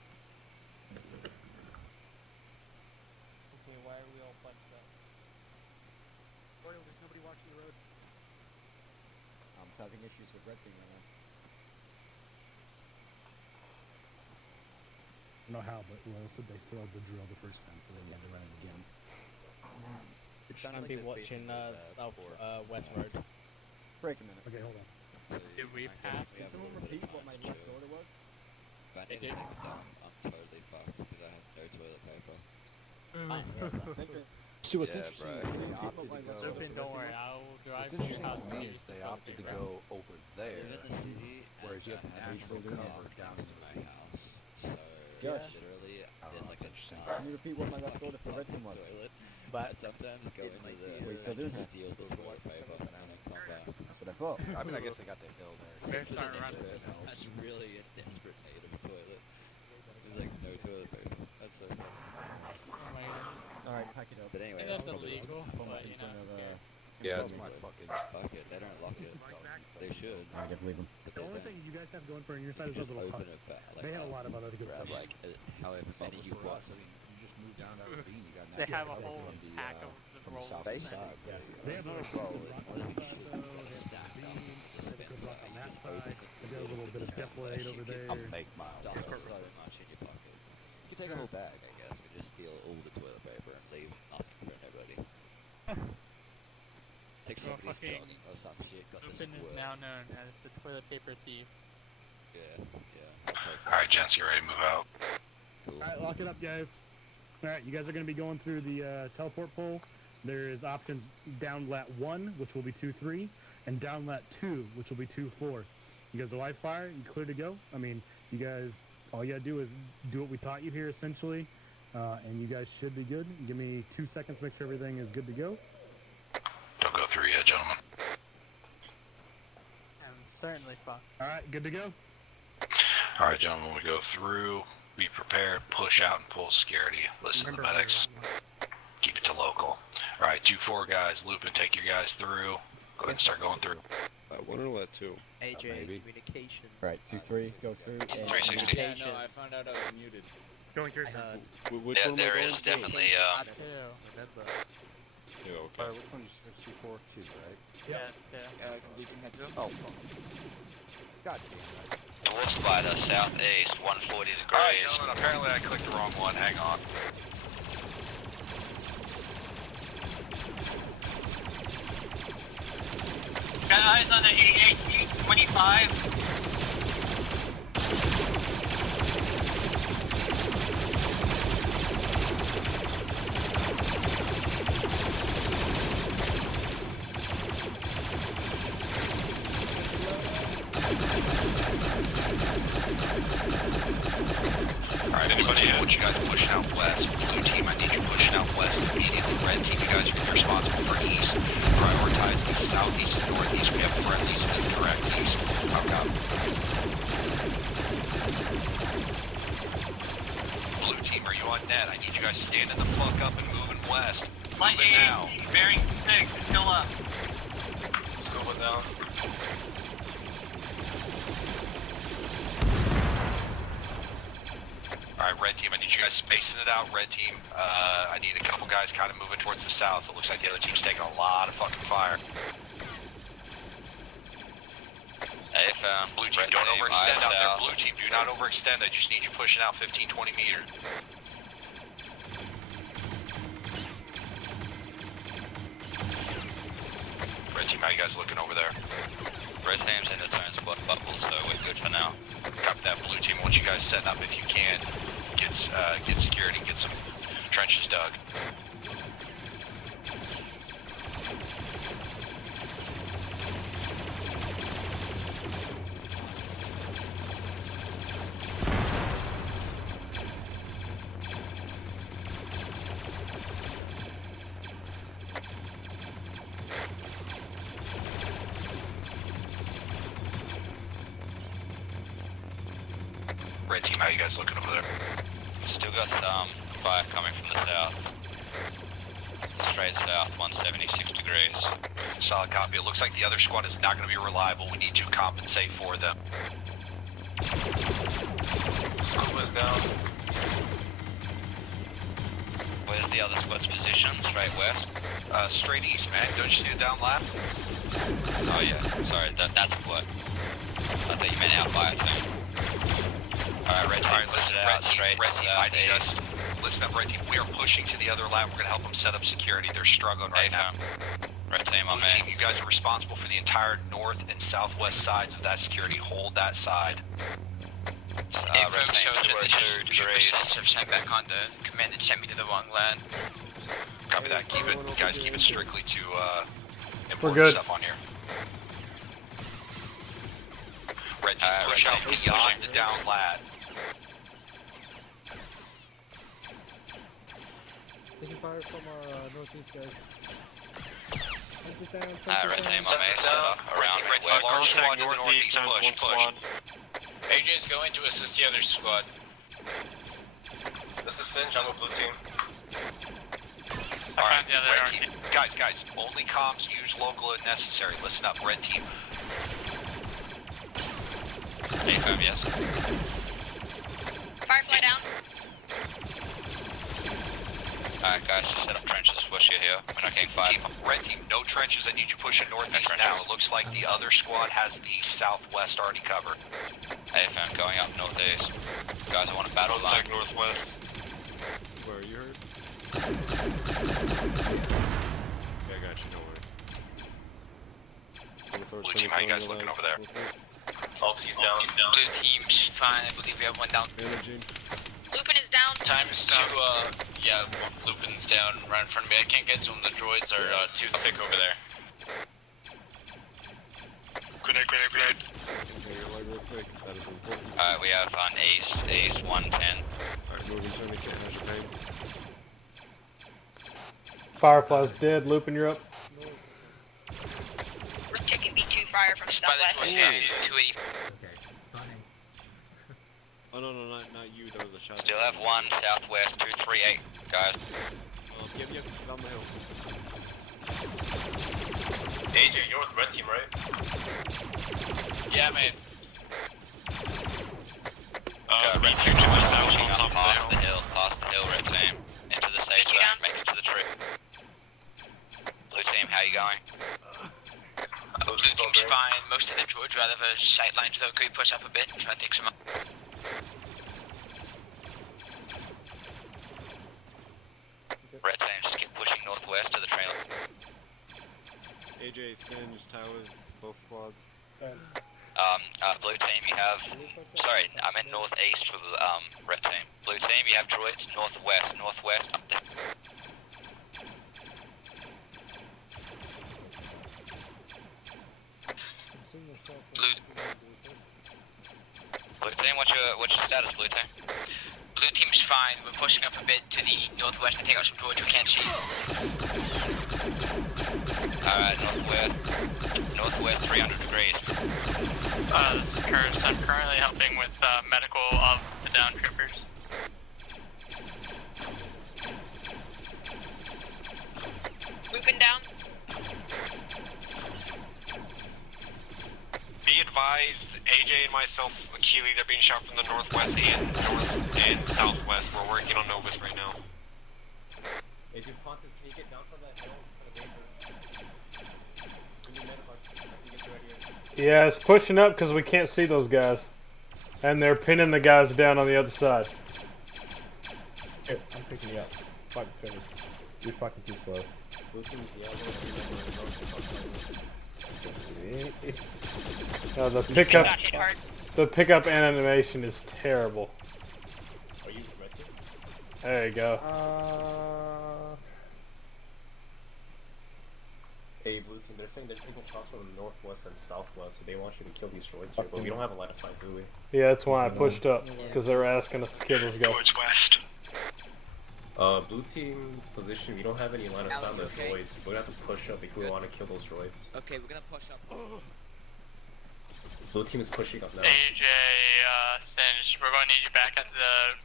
Okay, why are we all bunched up? Royal, there's nobody watching the road. I'm having issues with red team right now. I don't know how, but Royal said they failed the drill the first time, so they had to run it again. It's gonna be watching south west road. Break a minute. Okay, hold on. Did we pass? Can someone repeat what my last order was? If I need to take it down, I'm totally fucked because I have no toilet paper. See, what's Yeah, interesting bro. is they opted to go. Open, don't worry, I'll drive What's to your interesting house. to me is they opted to go over there, Even the city, whereas you have natural cover down in my the house. So Josh. literally, Oh, there's like that's a interesting. Can you repeat what my last order for red team was? toilet. But Sometimes go into What are you there still and doing just here? steal the toilet paper and then come back. That's what I thought. I mean, I guess they got the hill there. Better start running. That's really a desperate need of a toilet. There's like no toilet paper. That's so funny. Oh my god. Alright, pack it up. But anyway, That's I'll probably illegal, Phone but back you in front know. of, Yeah, it's my fucking. fuck it. They don't lock it. They should. I get to leave them. But The they only don't. thing you guys have going for your side is You a just little open hut. it back. Like They have a lot of other good stuff. Like however many you For want. us, I mean, you just move down out of the bean. You got They have a natural whole from the, pack of from the rolls. south side. Yeah, they have a little rock on that side, though. They have the beam. They have a good rock on that side. They got a little bit of death blade over there. I'll make miles. Stuff so much in your pocket. You can take a whole bag, I guess, but just steal all the toilet paper and leave nothing for nobody. Take Well, somebody's fucking jogging or some shit. Got this Lupin is word. now known as the toilet paper thief. Yeah. Alright, gents, get ready to move out. Alright, lock it up, guys. Alright, you guys are going to be going through the teleport pole. There's options down lat 1, which will be 2-3, and down lat 2, which will be 2-4. You guys are live fire, you clear to go. I mean, you guys, all you gotta do is do what we taught you here, essentially, and you guys should be good. Give me 2 seconds to make sure everything is good to go. Don't go through yet, gentlemen. I'm certainly fucked. Alright, good to go? Alright, gentlemen, when we go through, be prepared, push out and pull security. Listen to the medics. Keep it to local. Alright, 2-4 guys, loop and take your guys through. Go ahead and start going through. One or let two? AJ, maybe. communication. Right, 2-3, go through, and 360. communication. I found out I was muted. Going through. Which Yeah, one am I there going is for? definitely, I too. Remember. Yeah, okay. Which one is C4? 2, right? Yeah. Oh, fuck. God damn it. Dwarf Spider, southeast, 140 degrees. Alright, gentlemen, apparently I clicked the wrong one. Hang on. Got eyes on the 88-25. Alright, anybody I want you guys pushing out west. Blue team, I need you pushing out west immediately. Red team, you guys are responsible for east. Prioritize east, southeast, and northeast. We have friendlies in direct east. Fuck up. Blue team, are you on net? I need you guys standing the fuck up and moving west. Light Moving now. bearing 6, still up. Scuba down. Alright, red team, I need you guys spacing it out, red team. I need a couple guys kind of moving towards the south. It looks like the other team's taking a lot of fucking fire. Hey, Blue team, don't overextend out there. Blue team, do not overextend. I just need you pushing out 15, 20 meters. Red team, how you guys looking over there? Red team's in its own spot bubble, so we're good for now. Copy that, blue team. Once you guys set up, if you can, get security, get some trenches dug. Red team, how you guys looking over there? Still got some fire coming from the south. Straight south, 176 degrees. Solid copy. It looks like the other squad is not going to be reliable. We need to compensate for them. Scuba's down. Where's the other squad's position? Straight west? Straight east, man. Don't you see it down left? Oh yeah, sorry, that's what. I thought you meant out fire team. Alright, red team, listen, red team, I need us. Listen up, red team. We are pushing to the other lab. We're going to help them set up security. They're struggling right now. Red team, I'm in. You guys are responsible for the entire north and southwest sides of that security. Hold that side. Red team, shows that the results have sent back on the command and sent me to the wrong land. Copy that. Keep it, guys, keep it strictly to We're good. Stuff on here. Red team, push out beyond the down lad. Taking fire from our northeast guys. Red team, I'm around red team, large squad to the northeast, push. AJ's going to assist the other squad. This is Singe, I'm with blue team. Alright, red team. Guys, only comms used local if necessary. Listen up, red team. A-com, yes. Firefly down. Alright guys, just set up trenches, push you here. We're not getting fired. Red team, no trenches. I need you pushing northeast now. It looks like the other squad has the southwest already covered. Hey fam, going up northeast. Guys, I want a battle line. Northwest. Where are you hurt? Yeah, I got you, don't worry. Blue team, how you guys looking over there? Oxy's down. Blue team's fine, I believe we have one down. Managing. Lupin is down. Time is to, yeah, Lupin's down right in front of me. I can't get to him, the droids are too thick over there. Grenade. Okay, your leg real quick, that is important. Alright, we have on east 110. Alright, moving, Tony, can't measure pain. Firefly's dead. Lupin, you're up. We're taking B2 fire from southwest. 280. Oh no, not you, there was a shot. Still have one southwest 238, guys. Yep, down the hill. AJ, you're with the red team, right? Yeah, man. Red team just pushing up past the hill, red team. Into the safe zone, make it to the tree. most of them towards rather the sight lines though. Could we push up a bit and try and take some up? Red team, just keep pushing northwest to the trail. AJ, Singe, Towers, both squads. Blue team, you have... Sorry, I meant northeast for the, red team. Blue team, you have droids northwest, up there. Blue team, what's your status, blue team? Blue team's fine. We're pushing up a bit to the northwest to take out some droids we can't see. Alright, northwest 300 degrees. This is Curse. I'm currently helping with medical of the down troopers. Looping down. Be advised, AJ and myself, Achilles, are being shot from the northwest and southwest. We're working on Novus right now. If you Pontus, can you get down from that hill? It's kind of dangerous. I can get you right here. Yeah, it's pushing up because we can't see those guys. And they're pinning the guys down on the other side. Here, I'm picking you up. Fuck, finish. You're fucking too slow. Blue team's the pickup animation is terrible. Are you ready? There you go. Hey, Blue team, they're saying they're taking shots from the northwest and southwest, so they want you to kill these droids here, but we don't have a line of sight, do we? Yeah, that's why I pushed up, because they were asking us to kill those guys. Northwest. Blue team's position, we don't have any line of sight on the droids. We're gonna have to push up if we want to kill those droids. Okay, we're gonna push up. Blue team is pushing up now. AJ, Singe, we're going to need you back at the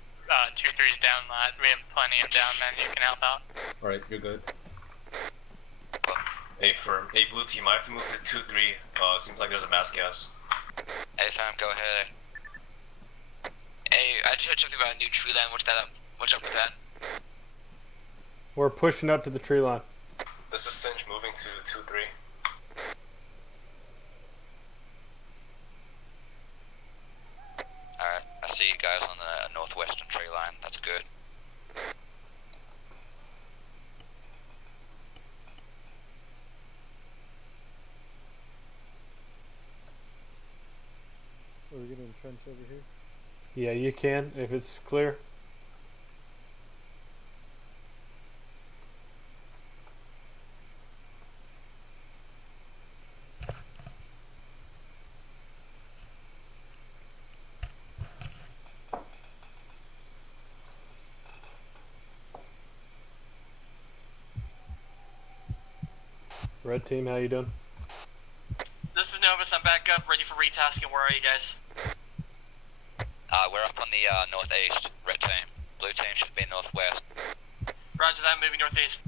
2-3's down lat. We have plenty of down men you can help out. Alright, you're good. Hey, firm. Hey, blue team, I have to move to 2-3. Seems like there's a mass gas. Hey fam, go ahead. Hey, I just heard something about a new tree line. What's up with that? We're pushing up to the tree line. This is Singe moving to 2-3. Alright, I see you guys on the northwestern tree line. That's good. Are we gonna entrench over here? Yeah, you can, if it's clear. Red team, how you doing? This is Novus, I'm back up, ready for retasking. Where are you guys? We're up on the northeast, red team. Blue team should be northwest. Roger that, moving northeast.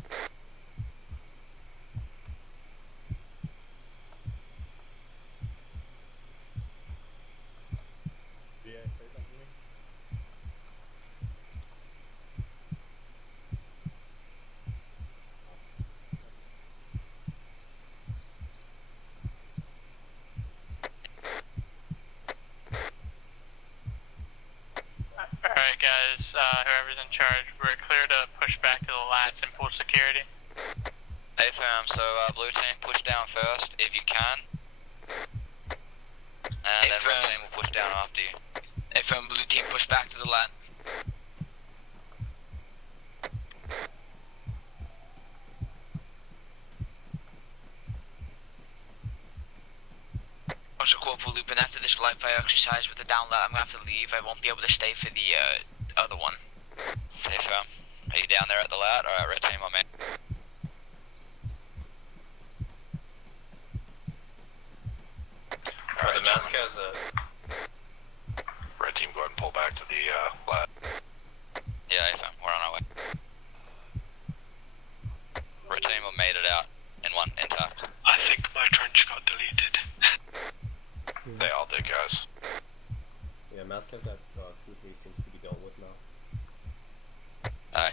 Alright guys, whoever's in charge, we're clear to push back to the lats and full security. Hey fam, so blue team push down first if you can. And then red team will push down after you. Hey fam, blue team push back to the lat. Also, Corporal Lupin, after this live fire exercise with the down lat, I'm gonna have to leave. I won't be able to stay for the other one. Hey fam, are you down there at the lat? Alright, red team, I'm in. Alright, the mask has a... Red team, go ahead and pull back to the lat. Yeah, hey fam, we're on our way. Red team have made it out in one intact. I think my trench got deleted. They all did, guys. Yeah, mask has at 2-3 seems to be dealt with now.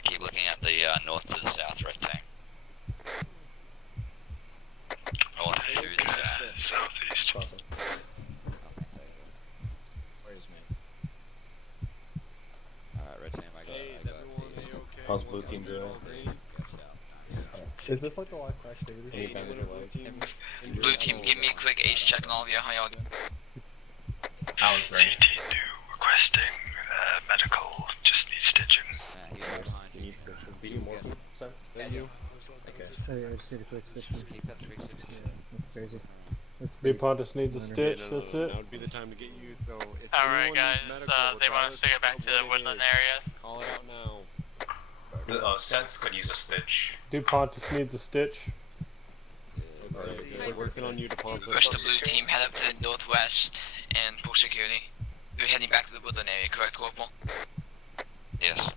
Keep looking at the north to the south, red team. North to the southeast. Awesome. How's blue team doing? Is this like the last activity? Any damage or leg? Blue team, give me a quick age check on all of you. How y'all doing? TT2 requesting medical, just need stitching. You need stitching. Do you more food sense? Yeah, I do. Okay. Hey, I just need a quick stitching. Keep that 360. Yeah, that's crazy. Dupont needs a stitch, No, that's it. Now would be the time to get you, so if Alright anyone guys, needs medical, they want us to get back to the woodland area. Call it out now. The sense could use a stitch. Dupont needs a stitch. We're working on you, DePont. First, the blue team head up to the northwest and pull security. We're heading back to the woodland area, correct, Corporal? Yes.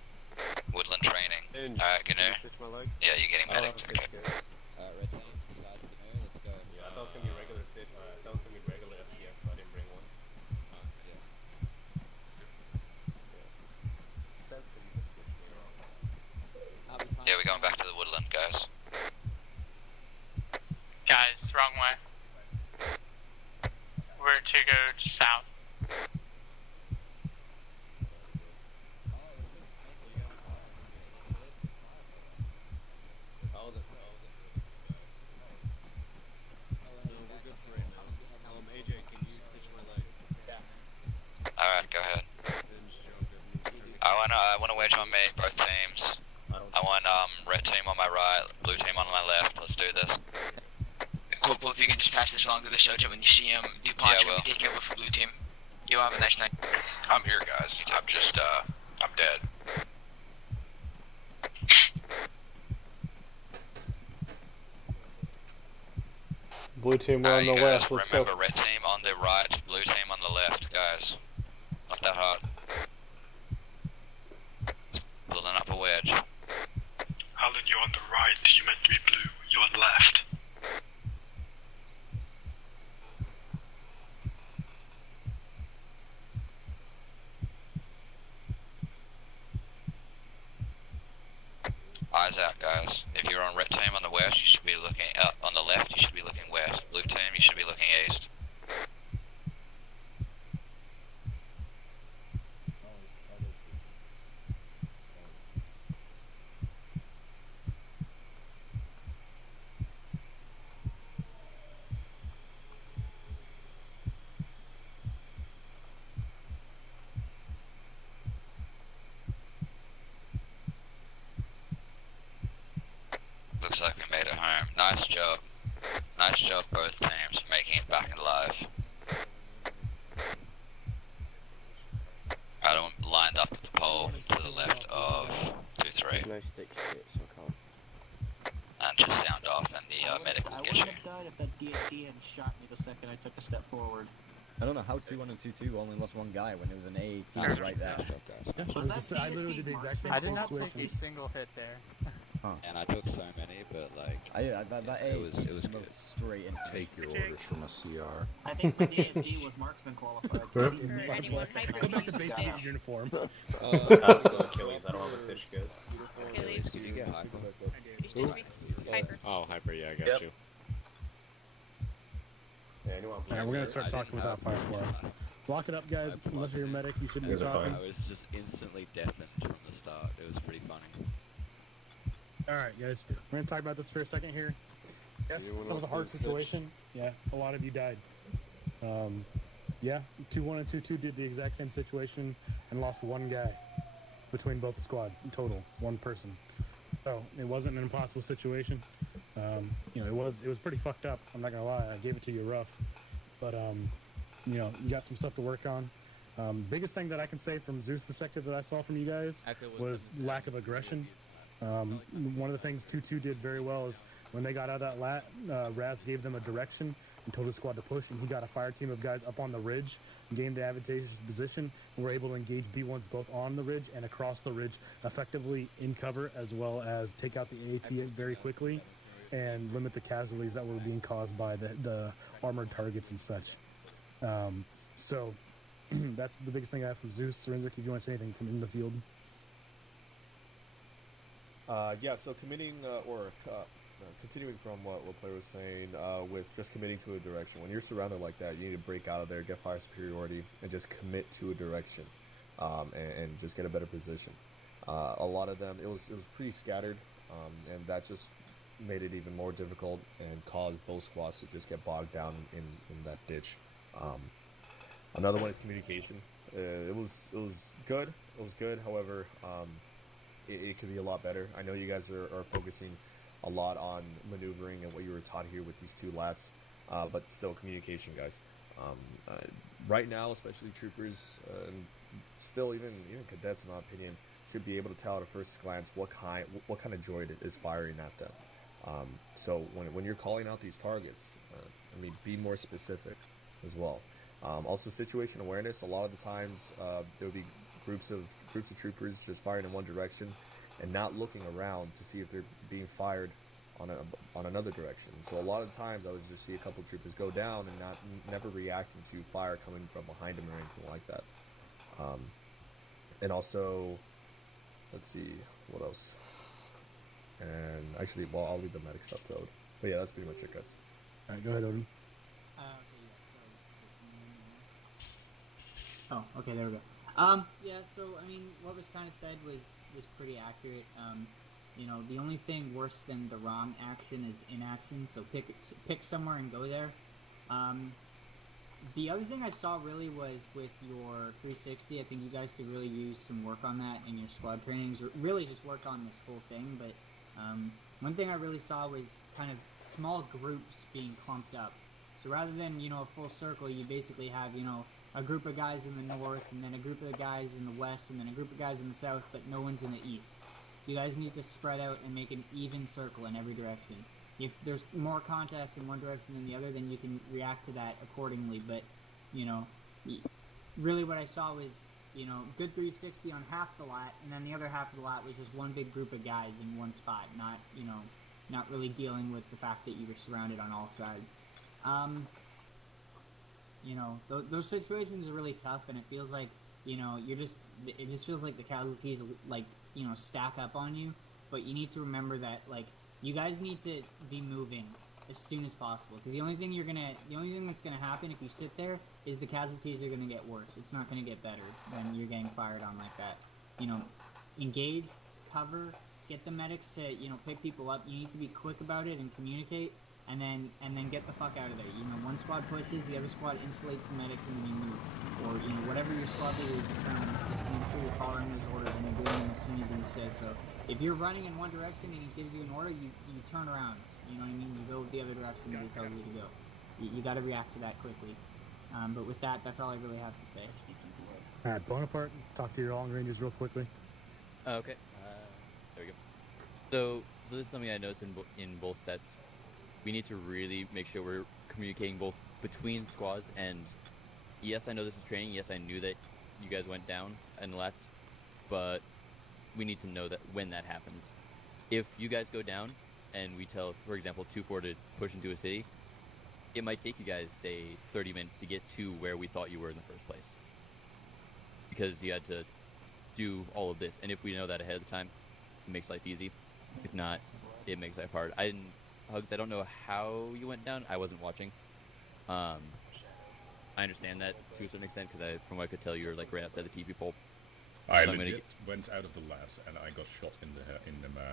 Woodland training. Alright, Gnu. Yeah, you're getting medic. Okay. Red team, besides Gnu, let's go. Yeah, I thought it was gonna be regular stitch. I thought it was gonna be regular FTX, so I didn't bring one. Sense could use a stitch. Yeah, we're going back to the woodland, guys. Guys, wrong way. We're to go south. Alright, go ahead. I want to wedge on me, both teams. I want red team on my right, blue team on my left. Let's do this. Corporal, if you can just pass this along to the soldier when you see him, DuPont Yeah, I should will. be taking over for blue team. You have a nice night. I'm here, guys. I'm just, I'm dead. Blue team, we're on the you guys, left, let's remember, go. red team on the right, blue team on the left, guys. Not that hard. Building up a wedge. Alan, you're on the right. You meant to be blue. You're on the left. Eyes out, guys. If you're on red team on the west, you should be looking up. On the left, you should be looking west. Blue team, you should be looking east. Looks like we made it home. Nice job. Nice job, both teams, making it back alive. Alright, I'm lined up at the pole to the left of 2-3. And just sound off, and the medic will get you. I would have died if that DSD had shot me the second I took a step forward. I don't know how 2-1 and 2-2 only lost one guy when there was an AAT right there. I literally did the exact same I did not take situation. a single hit there. And I took so many, but like, that it was good. straight into Take your orders from a CR. I think my DSD was marksman qualified. For Anyone Go back to basic uniform. Let's go Achilles. I don't have a stitch good. Achilles. Did you get hyper? You stitch me? Hyper. Oh, hyper, yeah, I got you. Yeah, anyone? Alright, we're gonna start talking without fire flow. Lock it up, guys. Unless you're a medic, you shouldn't be talking. I was just instantly deafened from the start. It was pretty funny. Alright, guys. We're gonna talk about this for a second here. Yes, that was a hard situation. Yeah, a lot of you died. Yeah, 2-1 and 2-2 did the exact same situation and lost one guy between both squads in total, one person. So it wasn't an impossible situation. You know, it was pretty fucked up. I'm not gonna lie. I gave it to you rough, but you know, you got some stuff to work on. Biggest thing that I can say from Zeus' perspective that I saw from you guys was lack of aggression. One of the things 2-2 did very well is when they got out of that lat, Raz gave them a direction and told the squad to push, and he got a fire team of guys up on the ridge, gained the advantageous position, and were able to engage B1s both on the ridge and across the ridge effectively in cover, as well as take out the AAT very quickly and limit the casualties that were being caused by the armored targets and such. So that's the biggest thing I have from Zeus. Sorenzik, if you want to say anything from in the field. Yeah, so committing continuing from what player was saying, with just committing to a direction. When you're surrounded like that, you need to break out of there, get fire superiority, and just commit to a direction, and just get a better position. A lot of them, it was pretty scattered, and that just made it even more difficult and caused both squads to just get bogged down in that ditch. Another one is communication. It was good. It was good. However, it could be a lot better. I know you guys are focusing a lot on maneuvering and what you were taught here with these two lats, but still communication, guys. Right now, especially troopers, and still even cadets, in my opinion, should be able to tell at a first glance what kind of droid is firing at them. So when you're calling out these targets, I mean, be more specific as well. Also, situation awareness. A lot of the times, there will be groups of troopers just firing in one direction and not looking around to see if they're being fired on another direction. So a lot of times, I would just see a couple troopers go down and never reacting to fire coming from behind them or anything like that. And also, let's see what else. And actually, well, I'll leave the medic stuff to Odin. But yeah, that's pretty much it, guys. All right, go ahead, Odin. Oh, okay, there we go. Yeah, so, I mean, what was kind of said was pretty accurate. You know, the only thing worse than the wrong action is inaction, so pick somewhere and go there. The other thing I saw really was with your 360, I think you guys could really use some work on that in your squad trainings, or really just work on this whole thing, but one thing I really saw was kind of small groups being clumped up. So rather than, you know, a full circle, you basically have, you know, a group of guys in the north, and then a group of guys in the west, and then a group of guys in the south, but no one's in the east. You guys need to spread out and make an even circle in every direction. If there's more contacts in one direction than the other, then you can react to that accordingly. But, you know, really what I saw was, you know, good 360 on half the lat, and then the other half of the lat was just one big group of guys in one spot, not, you know, not really dealing with the fact that you were surrounded on all sides. You know, those situations are really tough, and it feels like, you know, it just feels like the casualties, like, you know, stack up on you. But you need to remember that, like, you guys need to be moving as soon as possible, because the only thing that's gonna happen if you sit there is the casualties are gonna get worse. It's not gonna get better when you're getting fired on like that. You know, engage, cover, get the medics to, you know, pick people up. You need to be quick about it and communicate, and then get the fuck out of there. You know, one squad pushes, the other squad insulates the medics, and then you move. Or, you know, whatever your squad leader determines, just make sure you're following his orders and you're doing them as soon as he says so. If you're running in one direction and he gives you an order, you turn around. You know what I mean? You go the other direction that he tells you to go. You got to react to that quickly. But with that, that's all I really have to say. All right, Bonaparte, talk to your long ranges real quickly. Okay. There we go. So this is something I noticed in both sets. We need to really make sure we're communicating both between squads, and yes, I know this is training. Yes, I knew that you guys went down and left, but we need to know that when that happens. If you guys go down and we tell, for example, 2-4 to push into a city, it might take you guys, say, 30 minutes to get to where we thought you were in the first place, because you had to do all of this. And if we know that ahead of time, it makes life easy. If not, it makes life hard. Hugs, I don't know how you went down. I wasn't watching. I understand that to a certain extent, because from what I could tell, you were like right outside the TV pole. I legit went out of the lat and I got shot in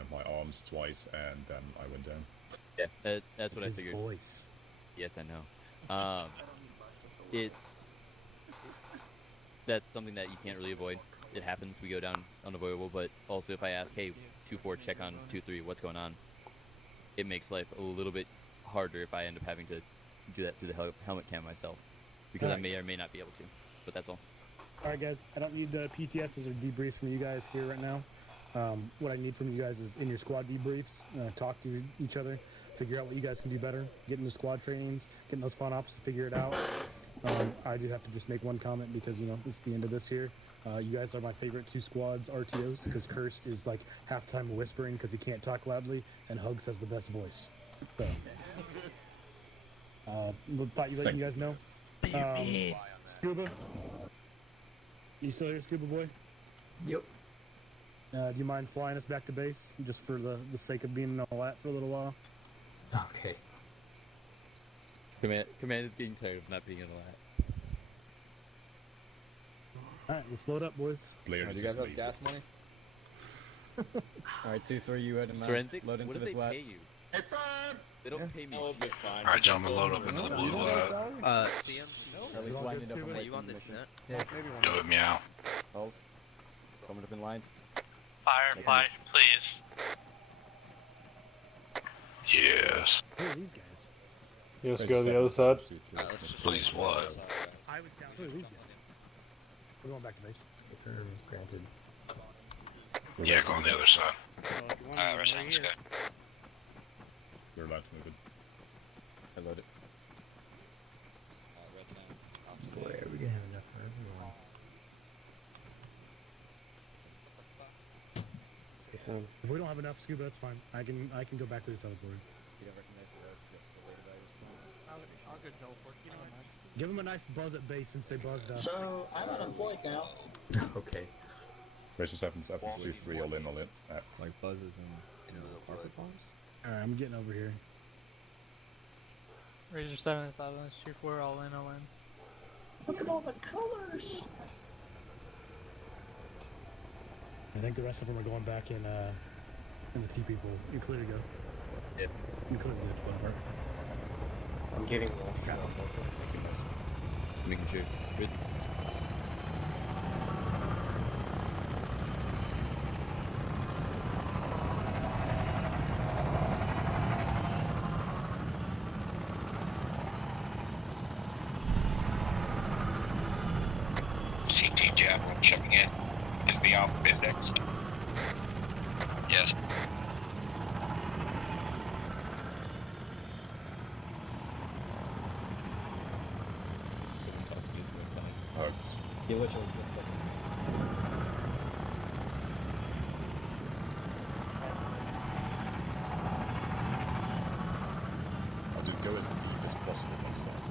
my arms twice, and then I went down. Yeah, that's what I figured. His voice. Yes, I know. That's something that you can't really avoid. It happens. We go down unavoidable. But also, if I ask, hey, 2-4, check on 2-3, what's going on? It makes life a little bit harder if I end up having to do that through the helmet cam myself, because I may or may not be able to. But that's all. All right, guys. I don't need the PTSs or debriefs from you guys here right now. What I need from you guys is in your squad debriefs, talk to each other, figure out what you guys can do better, get into squad trainings, getting those fun ops, figure it out. I do have to just make one comment because, you know, this is the end of this here. You guys are my favorite two squads RTOs, because Cursed is like half-time whispering because he can't talk loudly, and Hugs has the best voice. So, thought you let you guys know. Scuba, you still here, Scuba boy? Yep. Do you mind flying us back to base, just for the sake of being in a lat for a little while? Okay. Command is getting tired of not being in a lat. Alright, let's load up, boys. Do you guys have gas money? Alright, 2-3, you heard him out. Forensic? Load What into do this they lap. pay you? They don't pay me. Alright, gentlemen, load up into the blue CMC. At least lining up and waiting on this net. Yeah, maybe one. Do it, meow. Hold. Coming up in lines. Firefly, please. Yes. Who are these guys? You just go to the other side. Please what? I was down. Who are these guys? We're going back to base. Term granted. Yeah, go on the other side. We're saying let's go. We're allowed to move it. I load it. Boy, are we gonna have enough for everyone? If we don't have enough scuba, that's fine. I can go back to the teleport. You don't recognize the rest, just the way that I'll go teleport. You know what? Give them a nice buzz at base since they buzzed us. So, I'm unemployed now. Okay. Racial 7's F23, all in, all in. Like buzzes and carpet bombs? Alright, I'm getting over here. Razor 7 is Silence 2-4, all in, all in. Look at all the colors! I think the rest of them are going back in the TP pool. You're clear to go. Yep. You're clear to go. Whatever. I'm getting lost. Making sure. Good. CT Javelin checking in. Is the alpha indexed? Yes. He literally just said I'll just go as deep as possible next time.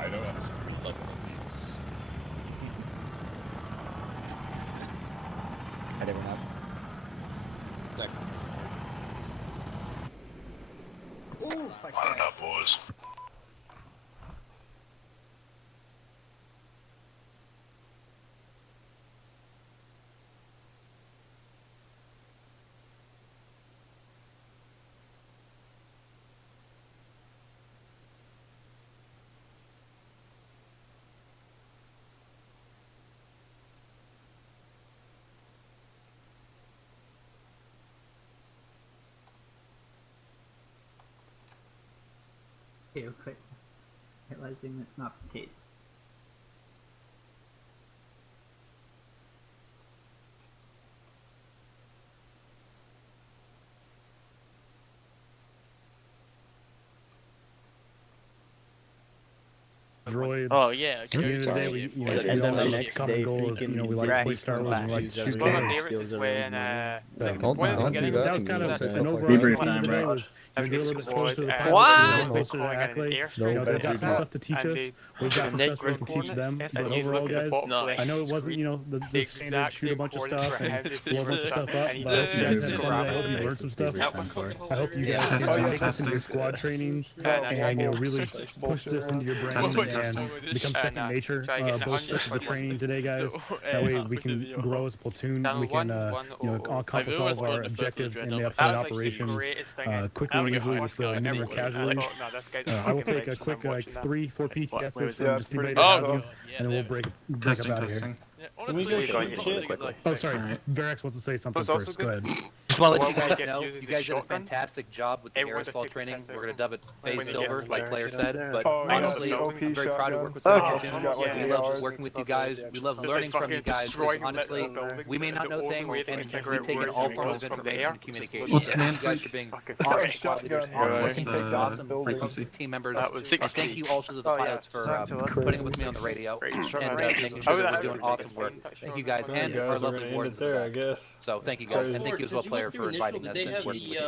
I know that's How'd everyone up? exactly. Line it up, boys. Okay, but realizing that's not the case. Droids. Oh, yeah, At the end of the day, we, you know, we all have a common goal of, you know, we like to play Star Wars and we like to shoot games. That was kind of an overarching theme of the day was you get a little bit closer to the pilot, closer to Ackley. You know, they've got some stuff to teach us. We've got some stuff we can teach them. But overall, guys, I know it wasn't, you know, the standard shoot a bunch of stuff and blow a bunch of stuff up, but I hope you guys had fun today. I hope you learned some stuff. I hope you guys can take this into your squad trainings and, you know, really push this into your brains and become second nature, both sets of the training today, guys. That way we can grow as a platoon, we can, you know, accomplish all of our objectives in the upcoming operations quickly and easily with minimal casualties. I will take a quick, like, 3-4 PTSs from just anybody that has them, and then we'll break up out of here. Oh, sorry, Verax wants to say something first. Go ahead. Just want to let you guys know, you guys did a fantastic job with the aerosol training. We're going to dub it phase silver, like Claire said. But honestly, I'm very proud to work with you guys. We love working with you guys. We love learning from you guys. Because honestly, we may not know things, and we take in all forms of information and communication. What's You command guys for being awesome squad leaders, awesome team members. Thank you also to the pilots for putting it with me on the radio and making sure that we're doing awesome work. Thank you guys and our lovely wardens. there, I guess. So thank you guys, and thank you as well, player, for inviting us and working with you.